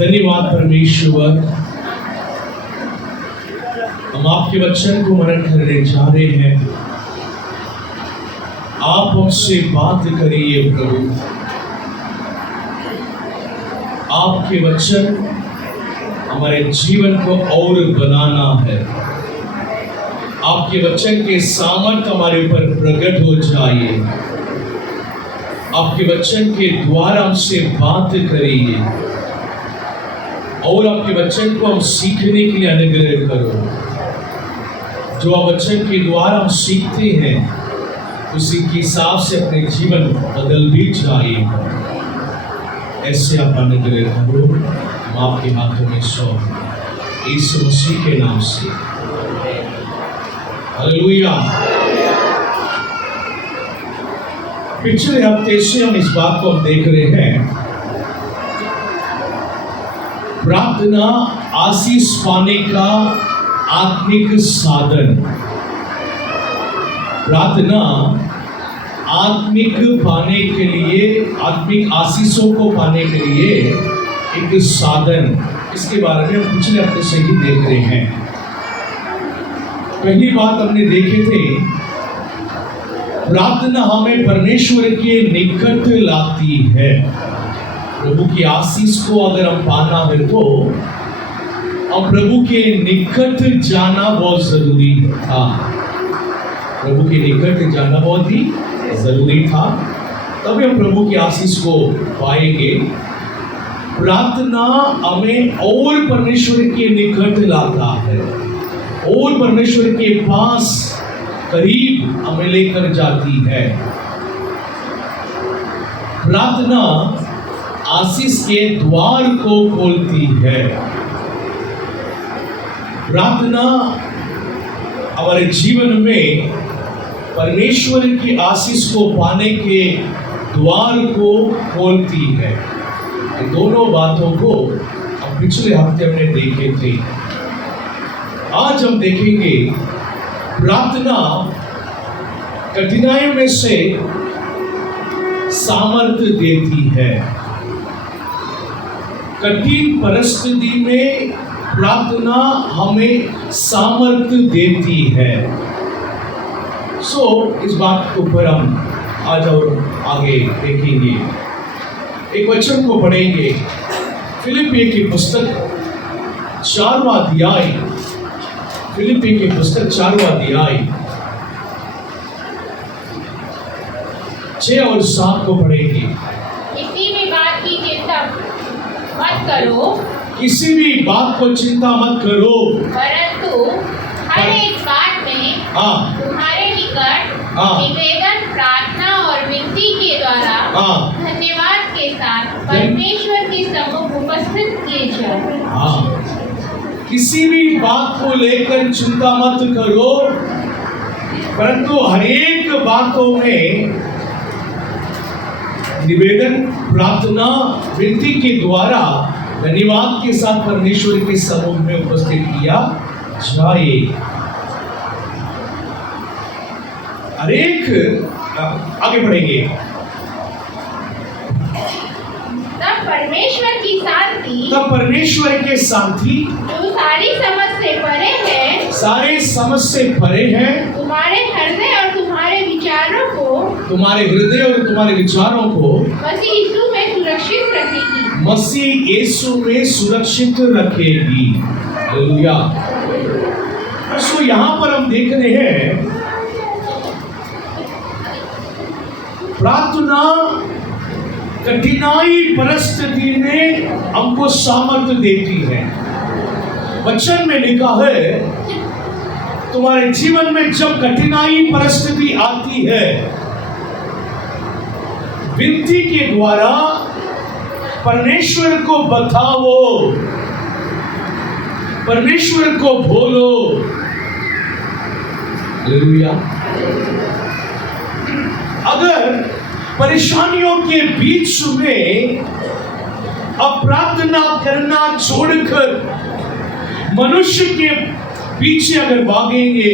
धन्यवाद परमेश्वर, हम आपके वचन को मनन करने जा रहे हैं। आप हमसे बात करिए प्रभु। आपके वचन हमारे जीवन को और बनाना है। आपके वचन के सामर्थ्य हमारे ऊपर प्रकट हो जाए। आपके वचन के द्वारा हमसे बात करिए और आपके वचन को हम सीखने के लिए अनुग्रह करो। जो आप वचन के द्वारा हम सीखते हैं उसी के हिसाब से अपने जीवन बदल भी जाए। ऐसे आप अनुग्रह करो। हम आपके हाथों में सौंप यीशु मसीह के नाम से। हालेलुया। पिछले हफ्ते से हम इस बात को देख रहे हैं, प्रार्थना आशीष पाने का आत्मिक साधन। प्रार्थना आत्मिक पाने के लिए, आत्मिक आशीषों को पाने के लिए एक साधन। इसके बारे में हम पिछले हफ्ते से ही देख रहे हैं। पहली बात हमने देखे थे, प्रार्थना हमें परमेश्वर के निकट लाती है। प्रभु की आशीष को अगर हम पाना है तो हम प्रभु के निकट जाना बहुत जरूरी था। प्रभु के निकट जाना बहुत ही जरूरी था, तभी हम प्रभु की आशीष को पाएंगे। प्रार्थना हमें और परमेश्वर के निकट लाता है और परमेश्वर के पास करीब हमें लेकर जाती है। प्रार्थना आशीष के द्वार को खोलती है। प्रार्थना हमारे जीवन में परमेश्वर की आशीष को पाने के द्वार को खोलती है। ये दोनों बातों को हम पिछले हफ्ते हमने देखे थे। आज हम देखेंगे प्रार्थना कठिनाइयों में से सामर्थ्य देती है। कठिन परिस्थिति में प्रार्थना हमें सामर्थ्य देती है। इस बात के ऊपर हम आज और आगे देखेंगे। एक वचन को पढ़ेंगे, फिलिपियों की पुस्तक 4वां अध्याय। फिलिपियों की पुस्तक 4वां अध्याय 6 और 7 को पढ़ेंगे। किसी भी बात की चिंता मत करो, किसी भी बात को चिंता मत करो, परंतु हर एक बात में तुम्हारे निकट निवेदन, प्रार्थना और विनती के द्वारा धन्यवाद के साथ परमेश्वर के सम्मुख उपस्थित किए जाओ। किसी भी बात को लेकर चिंता मत करो, परंतु हर एक बातों में निवेदन, प्रार्थना, विनती के द्वारा धन्यवाद के साथ परमेश्वर के सम्मुख में उपस्थित किया जाए। हर एक आगे बढ़ेंगे। तब परमेश्वर की शांति, तब परमेश्वर के शांति जो सारी समझ से परे है, सारे समझ से परे है, तुम्हारे हृदय और तुम्हारे विचारों को, तुम्हारे हृदय और तुम्हारे विचारों को मसीह यीशु में सुरक्षित रखेगी। मसीह यीशु में सुरक्षित रखेगी। हालेलुया। यहाँ पर हम देख रहे हैं, प्रार्थना कठिनाई परिस्थिति में हमको सामर्थ्य देती है। वचन में लिखा है, तुम्हारे जीवन में जब कठिनाई परिस्थिति आती है, विनती के द्वारा परमेश्वर को बताओ, परमेश्वर को बोलो। हालेलुया। अगर परेशानियों के बीच में अब प्रार्थना करना छोड़कर मनुष्य के पीछे अगर भागेंगे,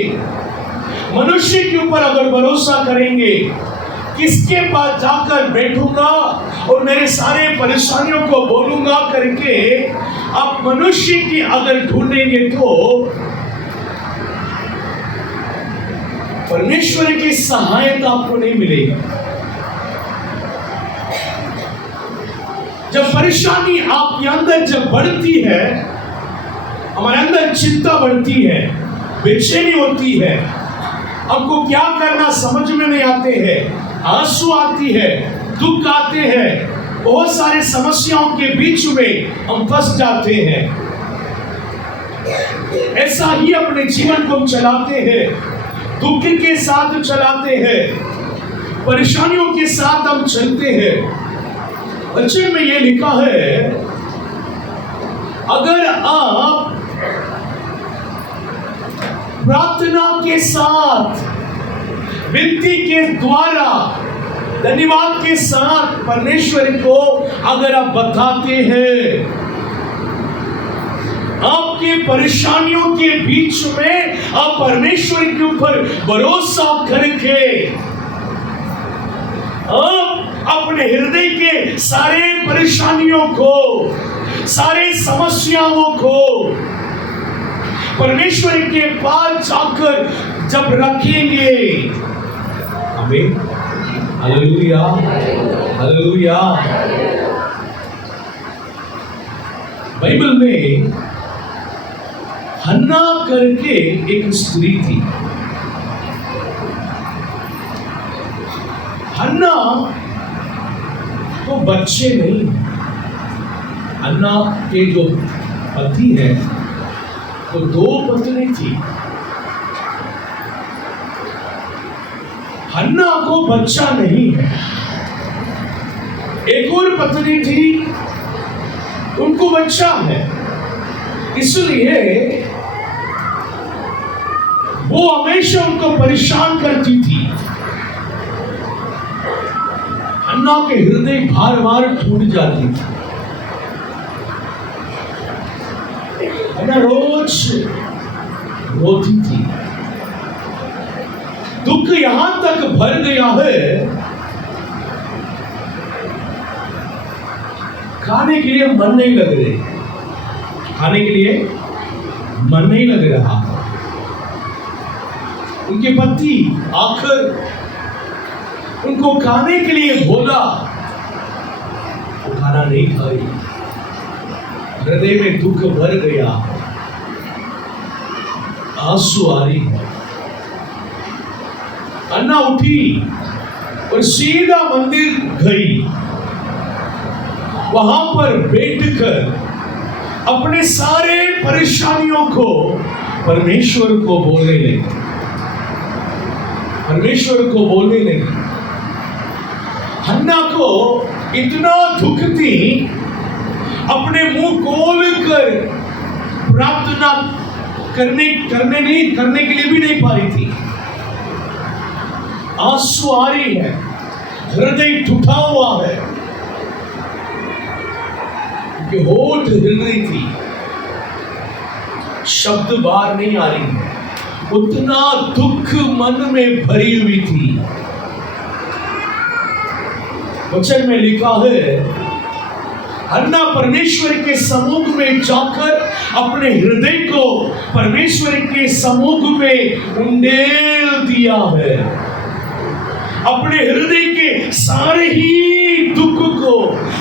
मनुष्य के ऊपर अगर भरोसा करेंगे, किसके पास जाकर बैठूंगा और मेरे सारे परेशानियों को बोलूंगा करके आप मनुष्य की अगर ढूंढेंगे तो परमेश्वर की सहायता आपको नहीं मिलेगी। जब परेशानी आपके अंदर जब बढ़ती है, हमारे अंदर चिंता बढ़ती है, बेचैनी होती है, हमको क्या करना समझ में नहीं आते हैं, आंसू आती है, दुख आते हैं, बहुत सारे समस्याओं के बीच में हम फंस जाते हैं। ऐसा ही अपने जीवन को चलाते हैं, दुख के साथ चलाते हैं, परेशानियों के साथ हम चलते हैं। वचन में ये लिखा है, अगर आप प्रार्थना के साथ, विनती के द्वारा, धन्यवाद के साथ परमेश्वर को अगर आप बताते हैं, आपके परेशानियों के बीच में आप परमेश्वर के ऊपर भरोसा करके आप अपने हृदय के सारे परेशानियों को, सारे समस्याओं को परमेश्वर के पास जाकर जब रखेंगे, आमीन, हालेलुया, हालेलुया। बाइबल में हन्ना करके एक स्त्री थी। हन्ना तो बच्चे नहीं, हन्ना के जो पति है तो दो पत्नी थी। हन्ना को बच्चा नहीं है, एक और पत्नी थी, उनको बच्चा है, इसलिए वो हमेशा उनको परेशान करती थी। हन्ना के हृदय बार बार टूट जाती थी। हन्ना रोज रोती थी। दुख यहां तक भर गया है, खाने के लिए मन नहीं लग रहे, खाने के लिए मन नहीं लग रहा। उनके पति आखिर उनको खाने के लिए बोला, वो खाना नहीं खाई। हृदय में दुख भर गया, आंसू आ रही है। अन्ना उठी और सीधा मंदिर गई। वहां पर बैठकर अपने सारे परेशानियों को परमेश्वर को बोलने लगी, परमेश्वर को बोलने लगी। हन्ना को इतना दुख थी, अपने मुंह खोल कर प्रार्थना करने के लिए भी नहीं पा रही थी। आंसू आ रही है, हृदय टूटा हुआ है, कि होठ हिल रही थी, शब्द बाहर नहीं आ रही है, उतना दुख मन में भरी हुई थी। वचन में लिखा है, हन्ना परमेश्वर के समूह में जाकर अपने हृदय को परमेश्वर के समूह में उंडेल दिया है। अपने हृदय के सारे ही दुख को,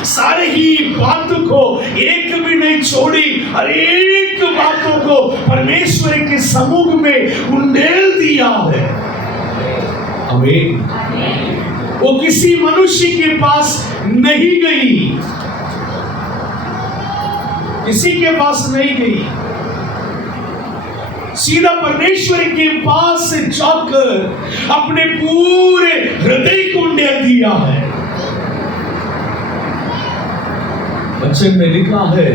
सारे ही बातों को एक भी नहीं छोड़ी, हर एक बातों को परमेश्वर के समूह में उंडेल दिया है। आमीन। वो किसी मनुष्य के पास नहीं गई, किसी के पास नहीं गई, सीधा परमेश्वर के पास से जाकर अपने पूरे हृदय को उंडेल दिया है। वचन में लिखा है,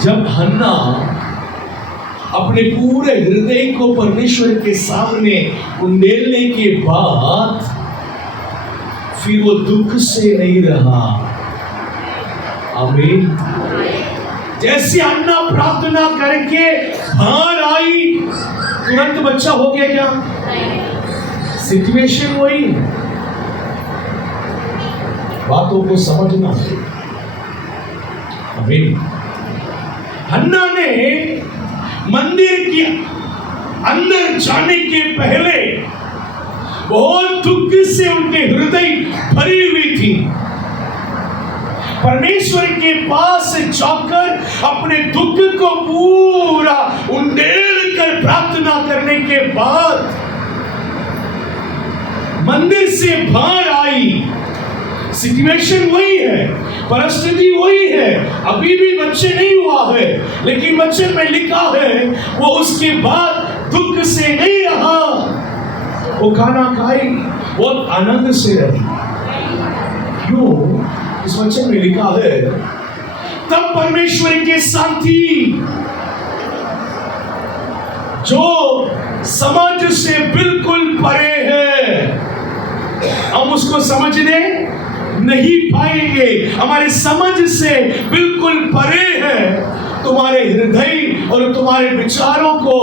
जब हन्ना अपने पूरे हृदय को परमेश्वर के सामने उंडेलने के बाद फिर वो दुख से नहीं रहा। आमीन। जैसे अन्ना प्रार्थना करके बाहर आई, तुरंत बच्चा हो गया क्या? सिचुएशन वही, बातों को समझना है। आमीन। हन्ना ने मंदिर के अंदर जाने के पहले बहुत दुख से उनके हृदय भरी हुई थी। परमेश्वर के पास जाकर अपने दुख को पूरा उंडेल कर प्रार्थना करने के बाद मंदिर से बाहर आई। सिचुएशन वही है, परिस्थिति वही है, अभी भी बच्चे नहीं हुआ है, लेकिन वचन में लिखा है वो उसके बाद दुख से नहीं रहा, वो खाना खाई, बहुत आनंद से रही। क्यों? इस वचन में लिखा है तब परमेश्वर के शांति जो समझ से बिल्कुल परे है, हम उसको समझने नहीं पाएंगे, हमारे समझ से बिल्कुल परे है। तुम्हारे हृदय और तुम्हारे विचारों को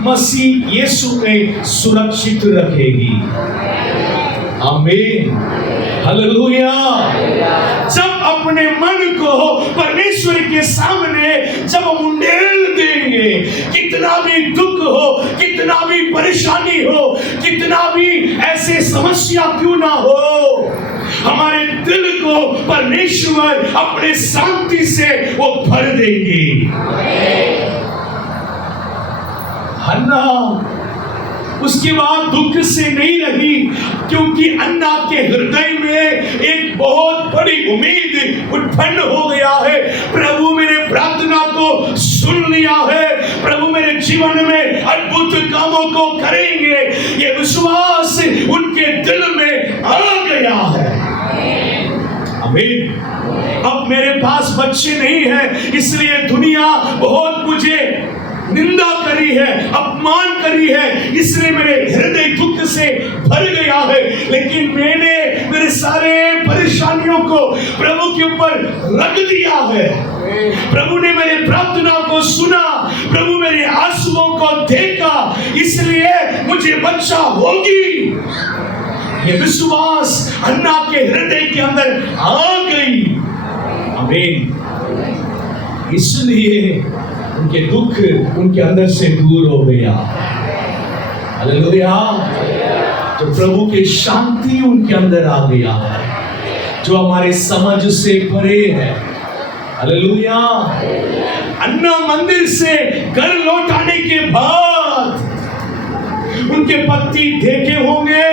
मसीह यीशु में सुरक्षित रखेगी। आमीन, हालेलुया। जब अपने मन को परमेश्वर के सामने जब हम उंडेल देंगे, कितना भी दुख हो, कितना भी परेशानी हो, कितना भी ऐसे समस्या क्यों ना हो, हमारे दिल को परमेश्वर अपने शांति से वो भर देंगे। हन्ना उसके बाद दुख से नहीं रही, क्योंकि अन्ना के हृदय में एक बहुत बड़ी उम्मीद उत्पन्न हो गया है। प्रभु मेरे प्रार्थना को सुन लिया है, प्रभु मेरे जीवन में अद्भुत कामों को करेंगे, ये विश्वास उनके दिल में आ गया है। आमीन। अब मेरे पास बच्चे नहीं है, इसलिए दुनिया बहुत मुझे निंदा करी है, अपमान करी है, इसलिए मेरे हृदय दुख से भर गया है, लेकिन मैंने मेरे सारे परेशानियों को प्रभु के ऊपर रख दिया है। प्रभु ने मेरे प्रार्थना को सुना, प्रभु मेरे आंसुओं को देखा, इसलिए मुझे बच्चा होगी। ये विश्वास अन्ना के हृदय के अंदर आ गई। आमीन। इसलिए उनके दुख उनके अंदर से दूर हो गया। हालेलुया। तो प्रभु की शांति उनके अंदर आ गया है, जो हमारे समझ से परे है। हालेलुया। अन्ना मंदिर से घर लौट आने के बाद उनके पति देखे होंगे,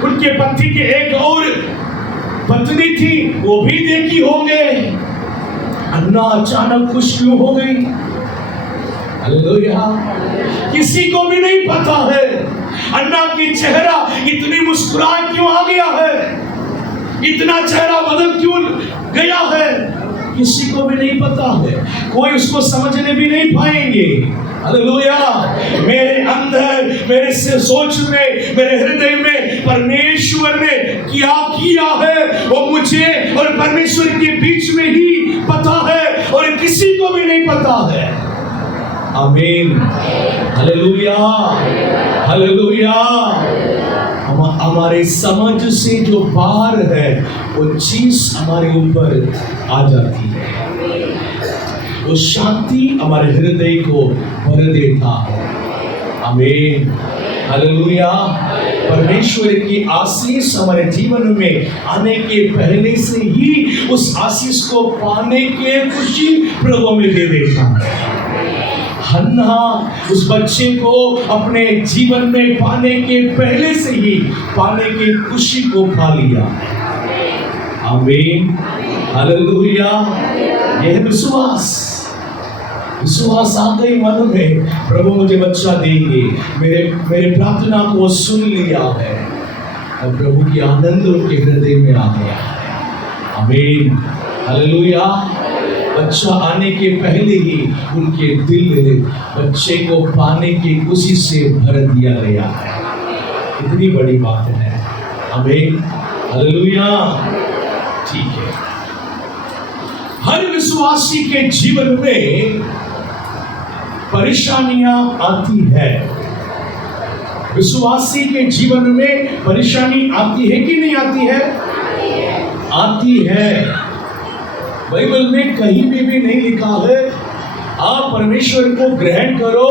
उनके पति के एक और पत्नी थी, वो भी देखी होंगे। अन्ना अचानक खुश क्यों हो गई? हालेलुया। किसी को भी नहीं पता है अन्ना की चेहरा इतनी मुस्कुराहट क्यों आ गया है, इतना चेहरा बदल क्यों गया है, किसी को भी नहीं पता है, कोई उसको समझने भी नहीं पाएंगे। हालेलुया। मेरे अंदर, मेरे से सोच में, मेरे हृदय में परमेश्वर ने क्या किया है वो मुझे और परमेश्वर के बीच में ही पता है, और किसी को भी नहीं पता है। आमीन, हालेलुया, हालेलुया। हमारे समझ से जो बाहर है वो चीज हमारे ऊपर आ जाती है, वो शांति हमारे हृदय को भर देता है। आमीन, हालेलुया। परमेश्वर की आशीष हमारे जीवन में आने के पहले से ही उस आशीष को पाने के खुशी प्रभु में दे देता है। हन्ना उस बच्चे को अपने जीवन में पाने के पहले से ही पाने की खुशी को पा लिया। आमीन, हालेलुया। यह विश्वास आ गई मन में, प्रभु मुझे बच्चा देंगे, मेरे प्रार्थना को सुन लिया है, और प्रभु की आनंद उनके हृदय में आ गया है। आमीन, हालेलुया। बच्चा आने के पहले ही उनके दिल बच्चे को पाने की खुशी से भर दिया गया है। इतनी बड़ी बात है। आमीन, हालेलुया। ठीक है, हर विश्वासी के जीवन में परेशानियां आती है। विश्वासी के जीवन में परेशानी आती है कि नहीं आती है? आती है। बाइबल में कहीं भी नहीं लिखा है आप परमेश्वर को ग्रहण करो,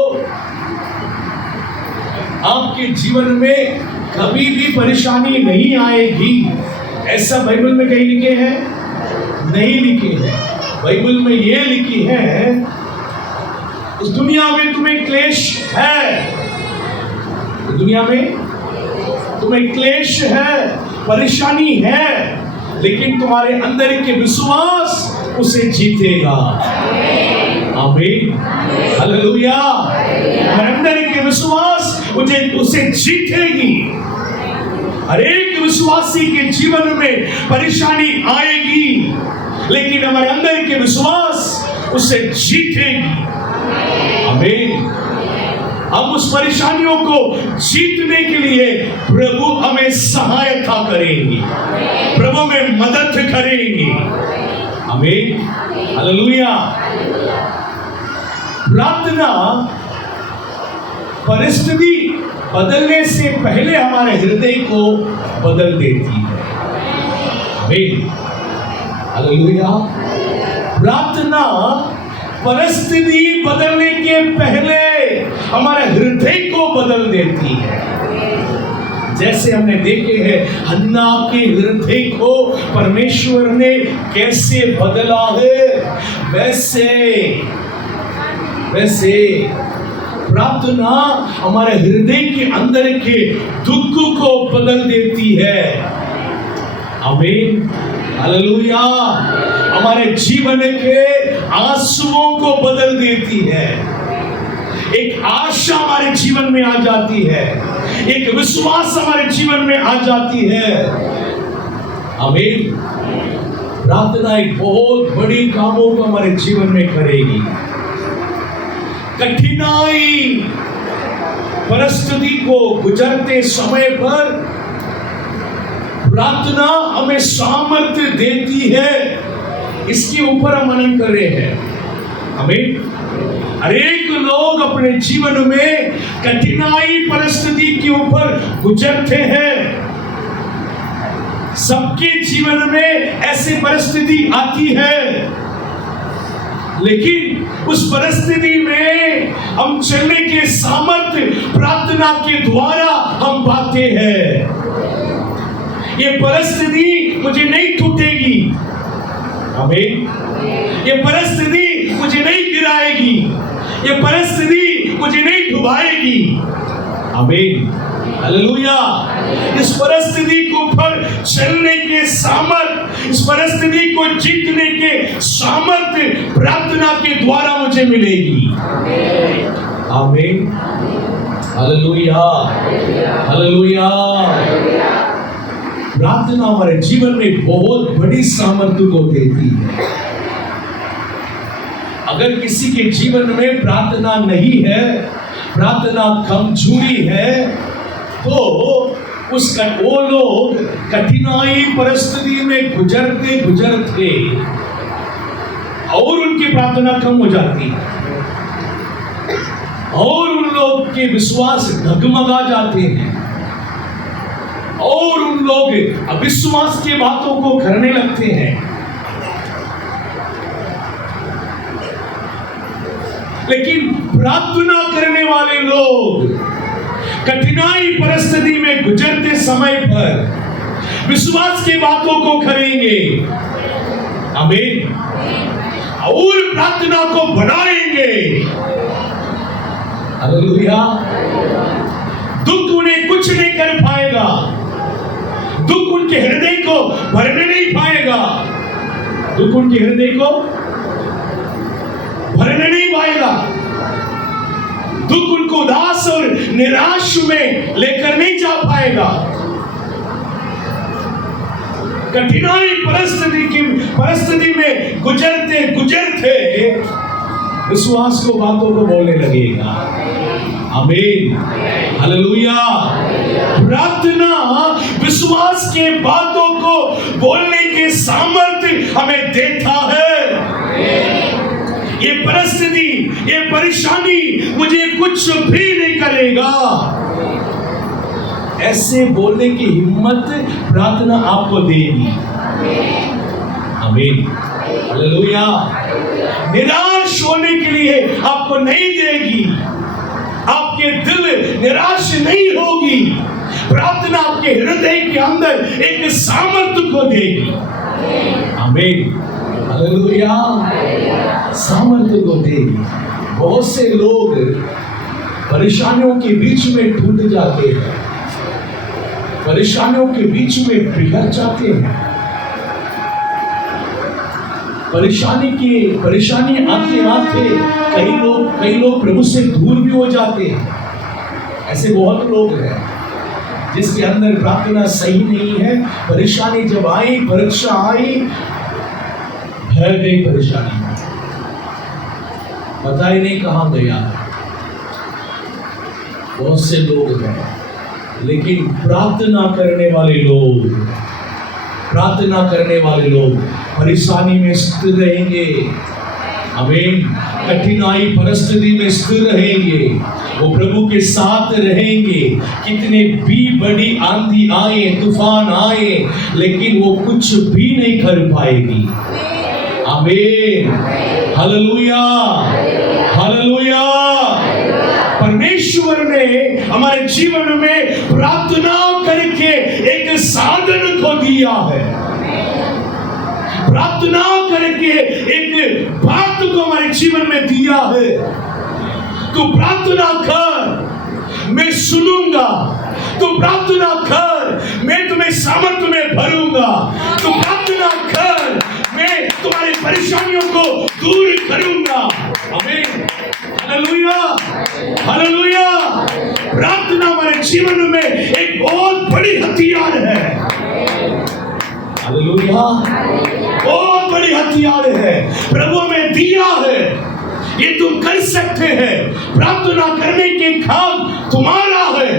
आपके जीवन में कभी भी परेशानी नहीं आएगी, ऐसा बाइबल में कहीं लिखे हैं? नहीं लिखे हैं। बाइबल में ये लिखी है इस दुनिया में तुम्हें क्लेश है, दुनिया में तुम्हें क्लेश है, परेशानी है, लेकिन तुम्हारे अंदर के विश्वास उसे जीतेगा। आमीन, हालेलुया। तुम्हारे अंदर के विश्वास उसे जीतेगी। हर एक विश्वासी के जीवन में परेशानी आएगी, लेकिन हमारे अंदर के विश्वास उसे जीतेगी। आमीन। हम उस परेशानियों को जीतने के लिए प्रभु हमें सहायता करेंगे, प्रभु में मदद करेंगे। आमीन, हालेलुया। प्रार्थना परिस्थिति बदलने से पहले हमारे हृदय को बदल देती है। आमीन, हालेलुया। प्रार्थना परिस्थिति बदलने के पहले हमारे हृदय को बदल देती है। जैसे हमने देखे हैं हन्ना के हृदय को परमेश्वर ने कैसे बदला है, वैसे प्रार्थना हमारे हृदय के अंदर के दुख को बदल देती है। आमीन, हालेलुया। हमारे जीवन के आंसुओं को बदल देती है। एक आशा हमारे जीवन में आ जाती है, एक विश्वास हमारे जीवन में आ जाती है। आमीन। प्रार्थना एक बहुत बड़ी कामों को हमारे जीवन में करेगी। कठिनाई परिस्थिति को गुजरते समय पर प्रार्थना हमें सामर्थ्य देती है। इसके ऊपर हम मनन कर रहे हैं। आमीन। हर एक लोग अपने जीवन में कठिनाई परिस्थिति के ऊपर गुजरते हैं। सबके जीवन में ऐसी परिस्थिति आती है, लेकिन उस परिस्थिति में हम चलने के सामर्थ्य प्रार्थना के द्वारा हम पाते हैं। ये परिस्थिति मुझे नहीं टूटेगी। आमीन। ये परिस्थिति मुझे नहीं गिराएगी, ये परिस्थिति मुझे नहीं डुबाएगी। आमीन, हालेलुया। इस परिस्थिति के ऊपर चलने के सामर्थ्य, इस परिस्थिति को जीतने के सामर्थ्य प्रार्थना के द्वारा मुझे मिलेगी। आमीन, हालेलुया, हालेलुया। प्रार्थना हमारे जीवन में बहुत बड़ी सामर्थ्य को देती है। अगर किसी के जीवन में प्रार्थना नहीं है, प्रार्थना कमजोरी है, तो वो लोग कठिनाई परिस्थिति में गुजरते गुजरते और उनकी प्रार्थना कम हो जाती है और उन लोग के विश्वास डगमगा जाते हैं और उन लोग अविश्वास की बातों को करने लगते हैं। लेकिन प्रार्थना करने वाले लोग कठिनाई परिस्थिति में गुजरते समय पर विश्वास की बातों को करेंगे। आमीन। और प्रार्थना को बढ़ाएंगे। हालेलुया। दुख उन्हें कुछ नहीं कर पाएगा, दुख उनके हृदय को भरने नहीं पाएगा, दुख उनके हृदय को भरने नहीं पाएगा, दुख उनको उदास और निराश में लेकर नहीं जा पाएगा। कठिनाई परिस्थिति में गुजरते गुजरते विश्वास को बातों को बोलने लगेगा। आमीन, हालेलुया। प्रार्थना विश्वास के बातों को बोलने के सामर्थ्य हमें देता है। ये परिस्थिति, ये परेशानी मुझे कुछ भी नहीं करेगा, ऐसे बोलने की हिम्मत प्रार्थना आपको देगी। आमीन, हालेलुया। निराश होने के लिए आपको नहीं देगी, आपके दिल निराश नहीं होगी। प्रार्थना आपके हृदय के अंदर एक सामर्थ्य को देगी। आमीन, हालेलुया। सामर्थ्य को देगी। बहुत से लोग परेशानियों के बीच में टूट जाते हैं, परेशानियों के बीच में बिखर जाते हैं। परेशानी आते आते कई लोग प्रभु से दूर भी हो जाते हैं। ऐसे बहुत लोग हैं जिसके अंदर प्रार्थना सही नहीं है। परेशानी जब आई, परीक्षा आई, भर गई परेशानी, पता ही नहीं कहां गया। बहुत से लोग हैं, लेकिन प्रार्थना करने वाले लोग परेशानी में स्थिर रहेंगे। आमीन। कठिनाई परिस्थिति में स्थिर रहेंगे, वो प्रभु के साथ रहेंगे। कितने भी बड़ी आंधी आए, तूफान आए, लेकिन वो कुछ भी नहीं कर पाएगी। आमीन, हालेलुया, हालेलुया। परमेश्वर ने हमारे जीवन में प्रार्थना करके एक साधन को दिया है। प्रार्थना करके एक बात को हमारे जीवन में दिया है। तू प्रार्थना कर, मैं सुनूंगा। तू प्रार्थना कर, मैं तुम्हें सामर्थ्य में भरूंगा। तू प्रार्थना कर, मैं तुम्हारी परेशानियों को दूर करूंगा। आमीन, हालेलुया, हालेलुया। प्रार्थना हमारे जीवन में एक बहुत बड़ी हथियार है। हालेलुया, बहुत बड़ी हथियार है, प्रभु में दिया है। ये तुम कर सकते हैं। प्रार्थना करने के काम तुम्हारा है।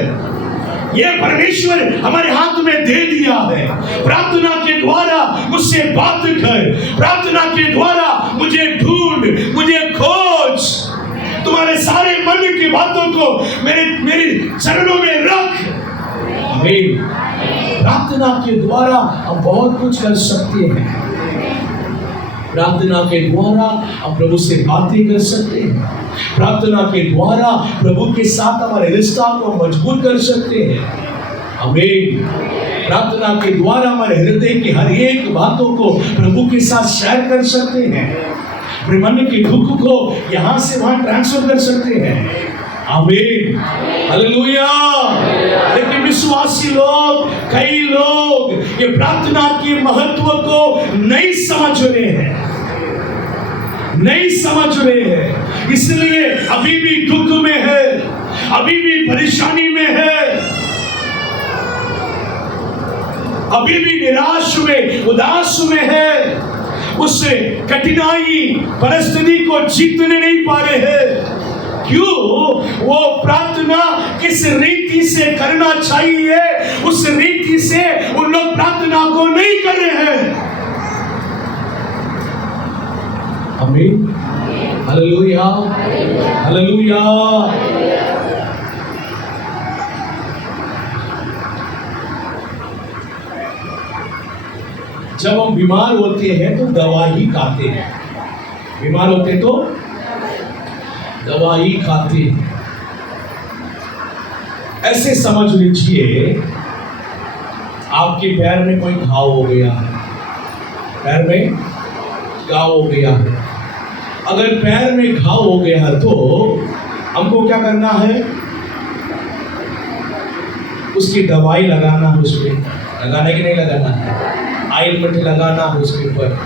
ये परमेश्वर हमारे हाथ में दे दिया है। प्रार्थना के द्वारा मुझसे बात कर, प्रार्थना के द्वारा मुझे ढूंढ, मुझे खोज। तुम्हारे सारे मन की बातों को मेरे चरणों में रख। आमीन। प्रार्थना के द्वारा हम बहुत कुछ कर सकते हैं। प्रार्थना के द्वारा हम प्रभु से बातें कर सकते हैं। प्रार्थना के द्वारा प्रभु के साथ हमारे रिश्ता को मजबूत कर सकते हैं। आमीन। प्रार्थना के द्वारा हमारे हृदय की हर एक बातों को प्रभु के साथ शेयर कर सकते हैं। अपने मन के दुख को यहां से वहां ट्रांसफर कर सकते हैं। आमीन, हालेलुया। लेकिन विश्वासी लोग, कई लोग ये प्रार्थना के महत्व को नहीं समझ रहे हैं, नहीं समझ रहे हैं। इसलिए अभी भी दुख में है, अभी भी परेशानी में है, अभी भी निराश में, उदास में है। उस कठिनाई परिस्थिति को जीतने नहीं पा रहे हैं। क्यों? वो प्रार्थना किस रीति से करना चाहिए, उस रीति से उन लोग प्रार्थना को नहीं कर रहे हैं। आमीन, हालेलुया, हालेलुया। जब हम बीमार होते हैं तो दवा ही खाते हैं। बीमार होते तो दवा ही खाते हैं। ऐसे समझ लीजिए आपके पैर में कोई घाव हो गया है, पैर में घाव हो गया है। अगर पैर में घाव हो गया है तो हमको क्या करना है? उसकी दवाई लगाना है, उस पर लगाने की नहीं लगाना है, ऑइलमेंट लगाना है उसके ऊपर।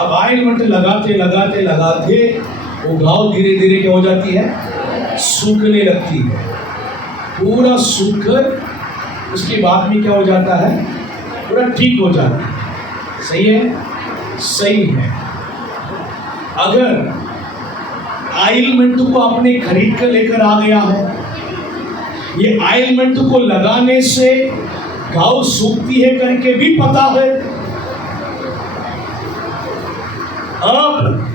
अब ऑइलमेंट लगाते लगाते लगाते वो घाव धीरे धीरे क्या हो जाती है? सूखने लगती है। पूरा सूखकर उसके बाद में क्या हो जाता है? पूरा ठीक हो जाता है। सही है? सही है। अगर ऑइलमेंट को आपने खरीद कर लेकर आ गया है, ये ऑइलमेंट को लगाने से घाव सूखती है करके भी पता है, अब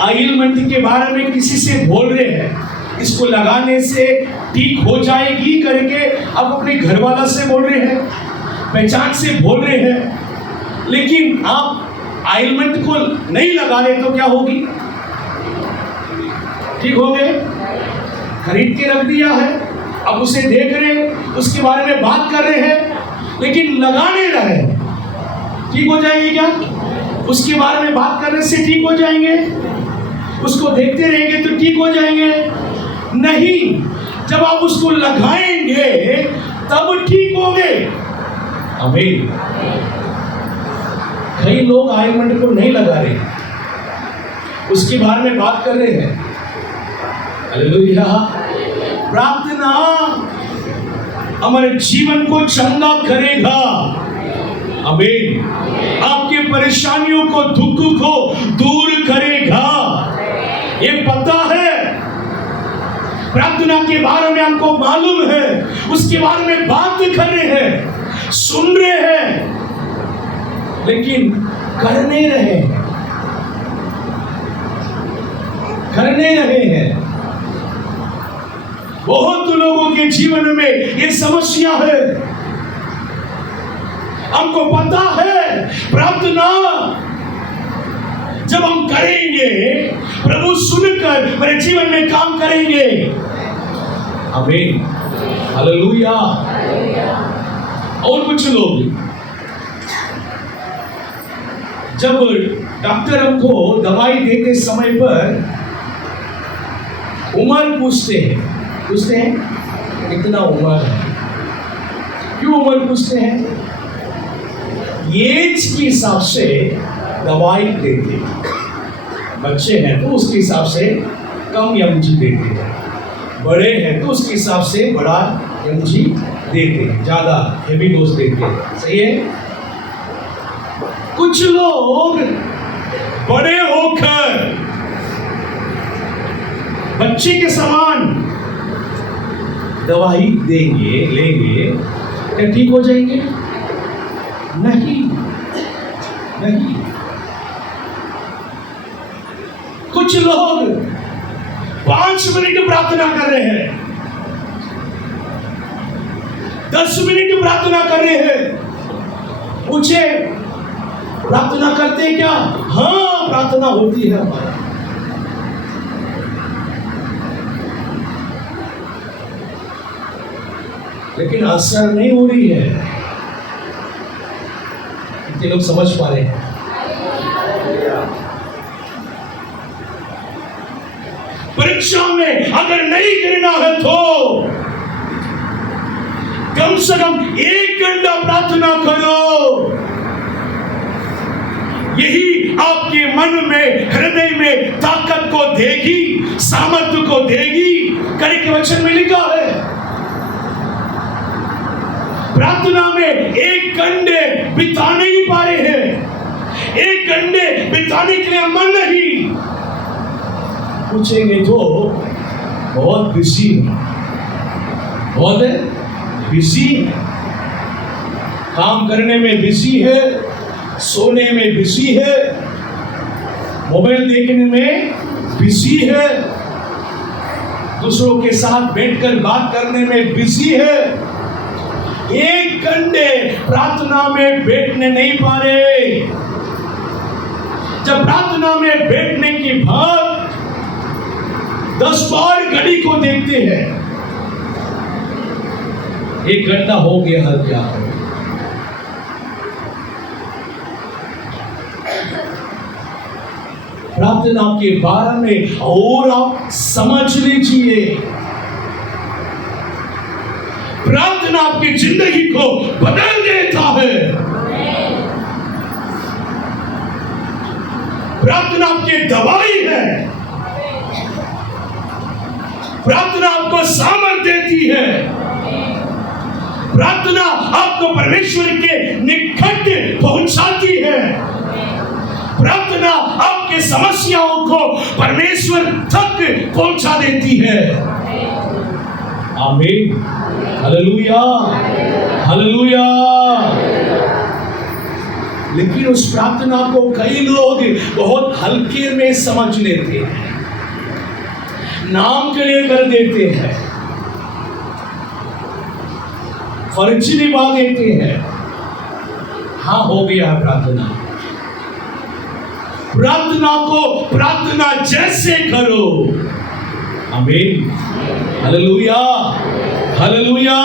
ऑइलमेंट के बारे में किसी से बोल रहे हैं, इसको लगाने से ठीक हो जाएगी करके अब अपने घर वाला से बोल रहे हैं, पहचान से बोल रहे हैं, लेकिन आप ऑइलमेंट को नहीं लगा रहे तो क्या होगी? ठीक हो गए? खरीद के रख दिया है, अब उसे देख रहे, उसके बारे में बात कर रहे हैं, लेकिन लगा नहीं रहे, ठीक हो जाएंगे क्या? उसके बारे में बात करने से ठीक हो जाएंगे? उसको देखते रहेंगे तो ठीक हो जाएंगे? नहीं, जब आप उसको लगाएंगे तब ठीक होंगे। आमीन। कई लोग ऑइलमेंट को नहीं लगा रहे, उसके बारे में बात कर रहे हैं। हालेलुया। प्रार्थना हमारे जीवन को चंगा करेगा। आमीन। आपके परेशानियों को, दुख को दूर करेगा, ये पता है। प्रार्थना के बारे में हमको मालूम है, उसके बारे में बात कर रहे हैं, सुन रहे हैं, लेकिन कर नहीं रहे हैं, कर नहीं रहे हैं। बहुत लोगों के जीवन में ये समस्या है। हमको पता है प्रार्थना जब हम करेंगे, प्रभु सुनकर मेरे जीवन में काम करेंगे। आमीन। हालेलुया। और कुछ लोग जब डॉक्टर हमको दवाई देते समय पर उम्र पूछते हैं कितना उम्र है। क्यों उम्र पूछते हैं? एज के हिसाब से दवाई देते हैं। बच्चे हैं तो उसके हिसाब से कम एमजी देते हैं, बड़े हैं तो उसके हिसाब से बड़ा एमजी देते हैं, ज्यादा हेवी डोज देते हैं। सही है? कुछ लोग बड़े होकर बच्चे के समान दवाई देंगे, लेंगे, क्या ठीक हो जाएंगे? नहीं। कुछ लोग 5 मिनट प्रार्थना कर रहे हैं, 10 मिनट प्रार्थना कर रहे हैं। पूछे प्रार्थना करते हैं क्या? हाँ, प्रार्थना होती है हमारा। लेकिन असर नहीं हो रही है। कितने लोग समझ पा रहे हैं? परीक्षा में अगर नहीं गिरना है तो कम से कम 1 घंटा प्रार्थना करो। यही आपके मन में, हृदय में ताकत को देगी, सामर्थ्य को देगी। कड़ी के वचन में लिखा है प्रार्थना में 1 घंटे बिता नहीं पा रहे हैं, 1 घंटे बिताने के लिए मन नहीं। पूछेंगे तो बहुत बिजी है, बहुत बिजी है, काम करने में बिजी है, सोने में बिजी है, मोबाइल देखने में बिजी है, दूसरों के साथ बैठकर बात करने में बिजी है। 1 घंटे प्रार्थना में बैठने नहीं पा रहे। जब प्रार्थना में बैठने के बाद 10 बार घड़ी को देखते हैं, 1 घंटा हो गया है क्या? प्रार्थना के बारे में और आप समझ लीजिए। प्रार्थना आपकी जिंदगी को बदल देता है। प्रार्थना आपकी दवाई है। प्रार्थना आपको सामर्थ्य देती है। प्रार्थना आपको परमेश्वर के निकट पहुंचाती है। प्रार्थना आपके समस्याओं को परमेश्वर तक पहुंचा देती है। आमीन। हालेलुया, हालेलुया। लेकिन उस प्रार्थना को कई लोग बहुत हल्के में समझ लेते हैं, नाम के लिए कर देते हैं, फर्जी निभा देते हैं। हाँ हो गया प्रार्थना। प्रार्थना को प्रार्थना जैसे करो। आमीन, हालेलुया, हालेलुया।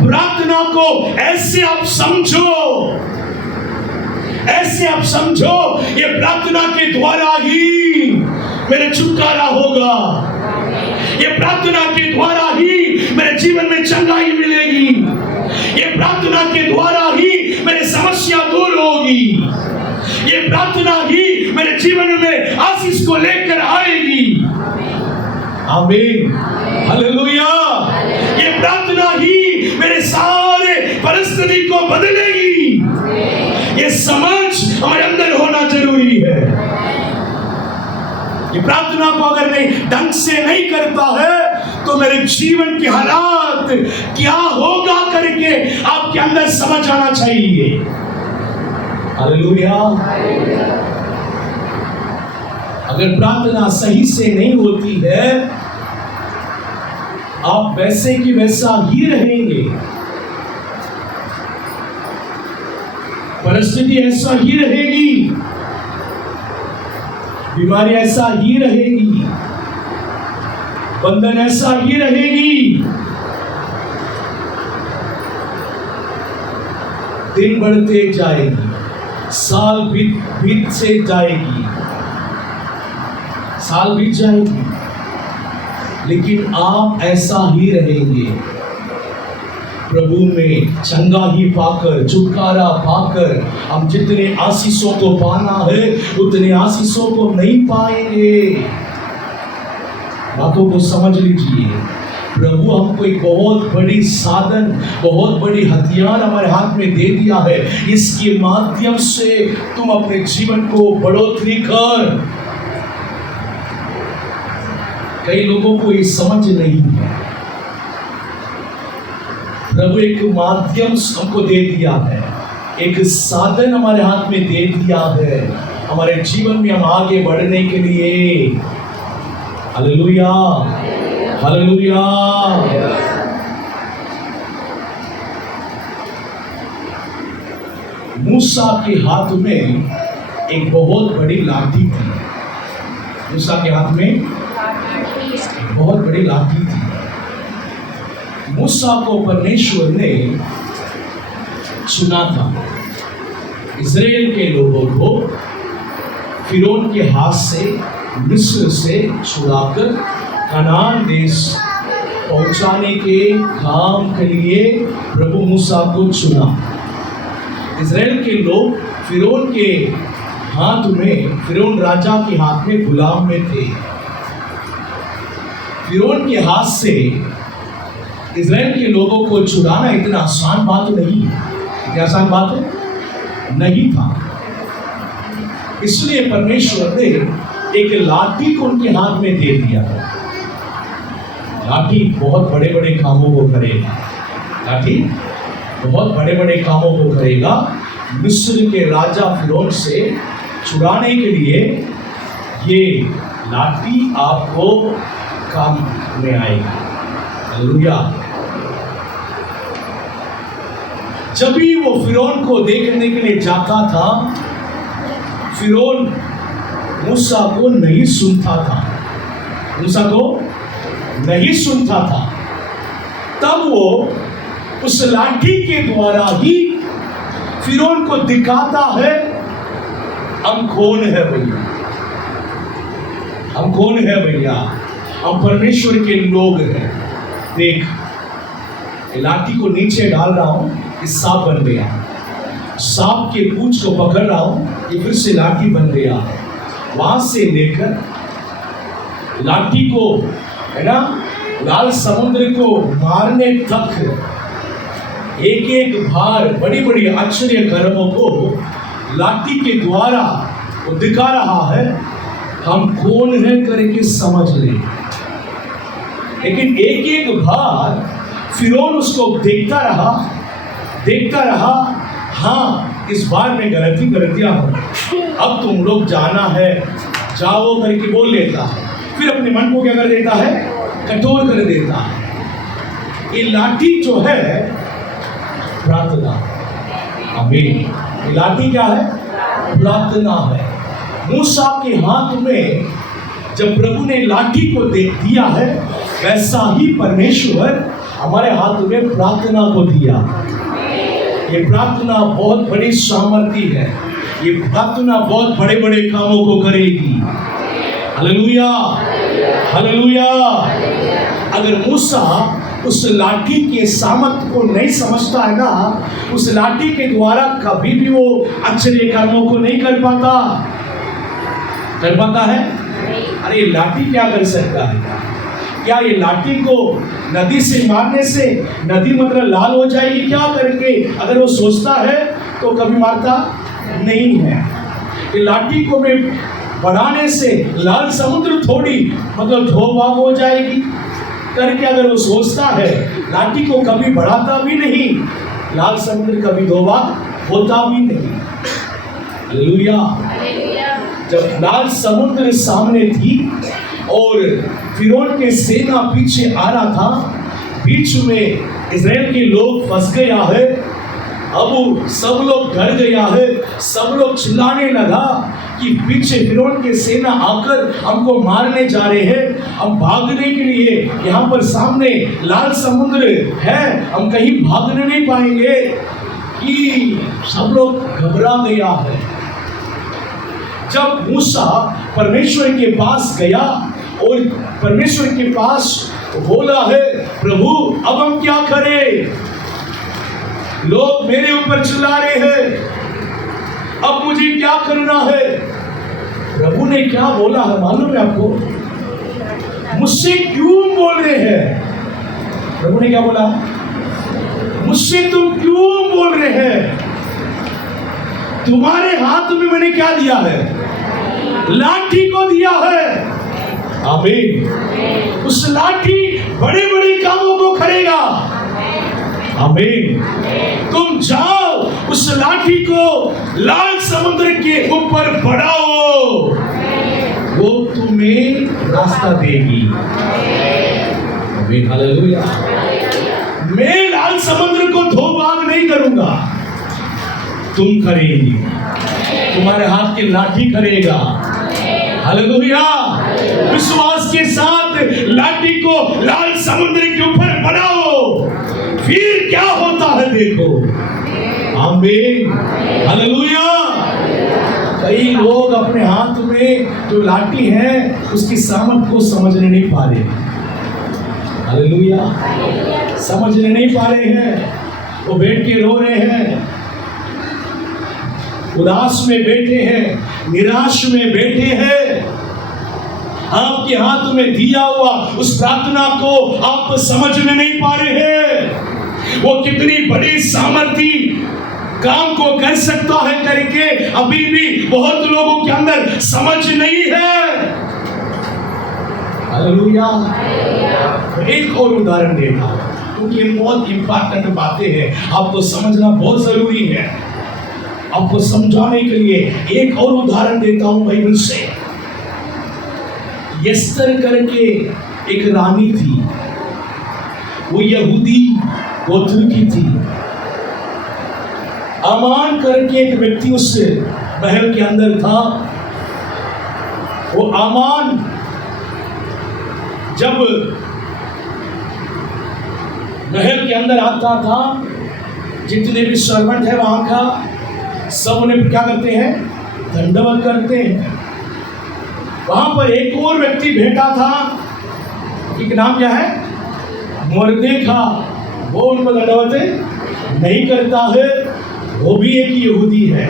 प्रार्थना को ऐसे आप समझो, ऐसे आप समझो, ये प्रार्थना के द्वारा ही मेरे छुटकारा होगा, ये प्रार्थना के द्वारा ही मेरे जीवन में चंगाई मिलेगी, ये प्रार्थना के द्वारा ही मेरी समस्या दूर होगी, ये प्रार्थना ही मेरे जीवन में आशीष को लेकर आएगी। आमीन, हालेलुया। ये प्रार्थना ही मेरे सारे परिस्थिति को बदलेगी। ये समझ हमारे अंदर होना जरूरी है। ये प्रार्थना को अगर मैं ढंग से नहीं करता है तो मेरे जीवन के हालात क्या होगा करके आपके अंदर समझ आना चाहिए। हालेलुया। अगर प्रार्थना सही से नहीं होती है, आप वैसे की वैसा ही रहेंगे, परिस्थिति ऐसा ही रहेगी, बीमारी ऐसा ही रहेगी, बंधन ऐसा ही रहेगी। दिन बढ़ते जाएगी, साल बीत से जाएगी, साल बीत जाएगी, लेकिन आप ऐसा ही रहेंगे, प्रभु में चंगाई पाकर, छुटकारा पाकर। हम जितने आशीषों को पाना है उतने आशीषों को नहीं पाएंगे। बातों को समझ लीजिए। प्रभु हमको एक बहुत बड़ी साधन, बहुत बड़ी हथियार हमारे हाथ में दे दिया है। इसके माध्यम से तुम अपने जीवन को बढ़ोतरी कर। कई लोगों को ये समझ नहीं है। प्रभु एक माध्यम हमको दे दिया है, एक साधन हमारे हाथ में दे दिया है हमारे जीवन में हम आगे बढ़ने के लिए। Hallelujah, hallelujah. मूसा के हाथ में एक बहुत बड़ी लाठी थी। मूसा के हाथ में बहुत बड़ी लाठी थी। मूसा को परमेश्वर ने चुना था इज़राइल के लोगों को फिरौन के हाथ से, मिस्र से छुड़ाकर कनान देश पहुंचाने के काम के लिए प्रभु मूसा को चुना। इज़राइल के लोग फिरौन के हाथ में, फिरौन राजा के हाथ में गुलाम में थे। फिरौन के हाथ से इज़राइल के लोगों को छुड़ाना इतना आसान बात नहीं है। इतनी आसान बात है नहीं था। इसलिए परमेश्वर ने एक लाठी को उनके हाथ में दे दिया है। लाठी बहुत बड़े बड़े कामों को करेगा। लाठी बहुत बड़े बड़े कामों को करेगा। मिस्र के राजा फिरौन से छुड़ाने के लिए ये लाठी आपको काम में आएगी। हालेलुया। जब भी वो फिरौन को देखने के लिए जाता था, फिरौन मूसा को नहीं सुनता था, मूसा को नहीं सुनता था। तब वो उस लाठी के द्वारा ही फिरौन को दिखाता है हम कौन है भैया, हम कौन है भैया, हम परमेश्वर के लोग हैं। देख, लाठी को नीचे डाल रहा हूं, ये सांप बन गया। सांप के पूंछ को पकड़ रहा हूं, ये फिर से लाठी बन गया। वहां से लेकर लाठी को, है ना, लाल समुद्र को मारने तक एक एक बार बड़ी बड़ी आश्चर्य कर्मों को लाठी के द्वारा वो दिखा रहा है हम कौन है करके समझ ले। लेकिन एक एक बार फिरौन उसको देखता रहा, हाँ इस बार मैं गलती कर दिया हूं, अब तुम लोग जाना है, जाओ करके बोल लेता है। फिर अपने मन को क्या कर देता है, कठोर कर देता है। ये लाठी जो है प्रार्थना, आमीन। लाठी क्या है? प्रार्थना है। मूसा के हाथ में जब प्रभु ने लाठी को दे दिया है, वैसा ही परमेश्वर हमारे हाथ में प्रार्थना को दिया। ये प्रार्थना बहुत बड़ी सामर्थ्य है। ये प्रार्थना बहुत बड़े बड़े कामों को करेगी। Hallelujah, hallelujah. अगर मूसा उस लाठी के सामर्थ्य को नहीं समझता है ना, उस लाठी के द्वारा कभी भी वो आश्चर्य कर्मों को नहीं कर पाता है। अरे ये लाठी क्या कर सकता है? क्या ये लाठी को नदी से मारने से नदी मतलब लाल हो जाएगी क्या करके अगर वो सोचता है तो कभी मारता नहीं है। ये लाठी को मैं बढ़ाने से लाल समुद्र थोड़ी मतलब धोवाब हो जाएगी करके अगर वो सोचता है, लाठी को कभी बढ़ाता भी नहीं, लाल समुद्र कभी धोवाब होता भी नहीं। हालेलुया। जब लाल समुद्र सामने थी और फिरौन के सेना पीछे आ रहा था, बीच में इज़राइल के लोग फंस गया है। अब सब लोग डर गया है, सब लोग चिल्लाने लगा कि पीछे फिरौन के सेना आकर हमको मारने जा रहे हैं, हम भागने के लिए यहाँ पर सामने लाल समुद्र है, हम कहीं भागने नहीं पाएंगे। कि सब लोग घबरा गया है। जब मूसा परमेश्वर के पास गया और परमेश्वर के पास बोला है, प्रभु अब हम क्या करें? लोग मेरे ऊपर चिल्ला रहे हैं, अब मुझे क्या करना है? प्रभु ने क्या बोला है मालूम है आपको? मुझसे क्यों बोल रहे हैं? प्रभु ने क्या बोला? मुझसे तुम क्यों बोल रहे हैं? तुम्हारे हाथ में मैंने क्या दिया है? लाठी को दिया है। आमीन। उस लाठी बड़े बड़े कामों को करेगा। आमीन। तुम जाओ उस लाठी को लाल समुद्र के ऊपर बढ़ाओ, वो तुम्हें रास्ता देगी। आमीन, हालेलुया। मैं लाल समुद्र को धो भाग नहीं करूंगा, तुम करेंगी, तुम्हारे हाथ की लाठी करेगा। हालेलुया। विश्वास के साथ लाठी को लाल समुद्र के ऊपर बढ़ाओ, फिर क्या होता है देखो। आमीन, हालेलुया। कई लोग अपने हाथ में जो लाठी है उसकी सामर्थ को समझने नहीं पा रहे। हालेलुया, समझने नहीं पा रहे हैं। वो बैठ के रो रहे हैं, उदास में बैठे हैं, निराश में बैठे हैं। आपके हाथ में दिया हुआ उस प्रार्थना को आप समझने नहीं पा रहे हैं। वो कितनी बड़ी सामर्थ्य काम को कर सकता है करके अभी भी बहुत लोगों के अंदर समझ नहीं है। हालेलुया। एक और उदाहरण देता हूं क्योंकि ये बहुत इंपॉर्टेंट बातें हैं, आपको समझना बहुत जरूरी है। आपको समझाने के लिए एक और उदाहरण देता हूं बाइबल से। एस्तर करके एक रानी थी, वो यहूदी गोत्र की थी। आमान करके एक व्यक्ति उस महल के अंदर था। वो आमान जब महल के अंदर आता था, जितने भी सर्वेंट है वहां का सब उन्हें क्या करते हैं? दंडवत करते हैं। वहां पर एक और व्यक्ति बैठा था, एक नाम क्या है? मुर्देखा। वो उनको दंडवत नहीं करता है, वो भी एक यहूदी है।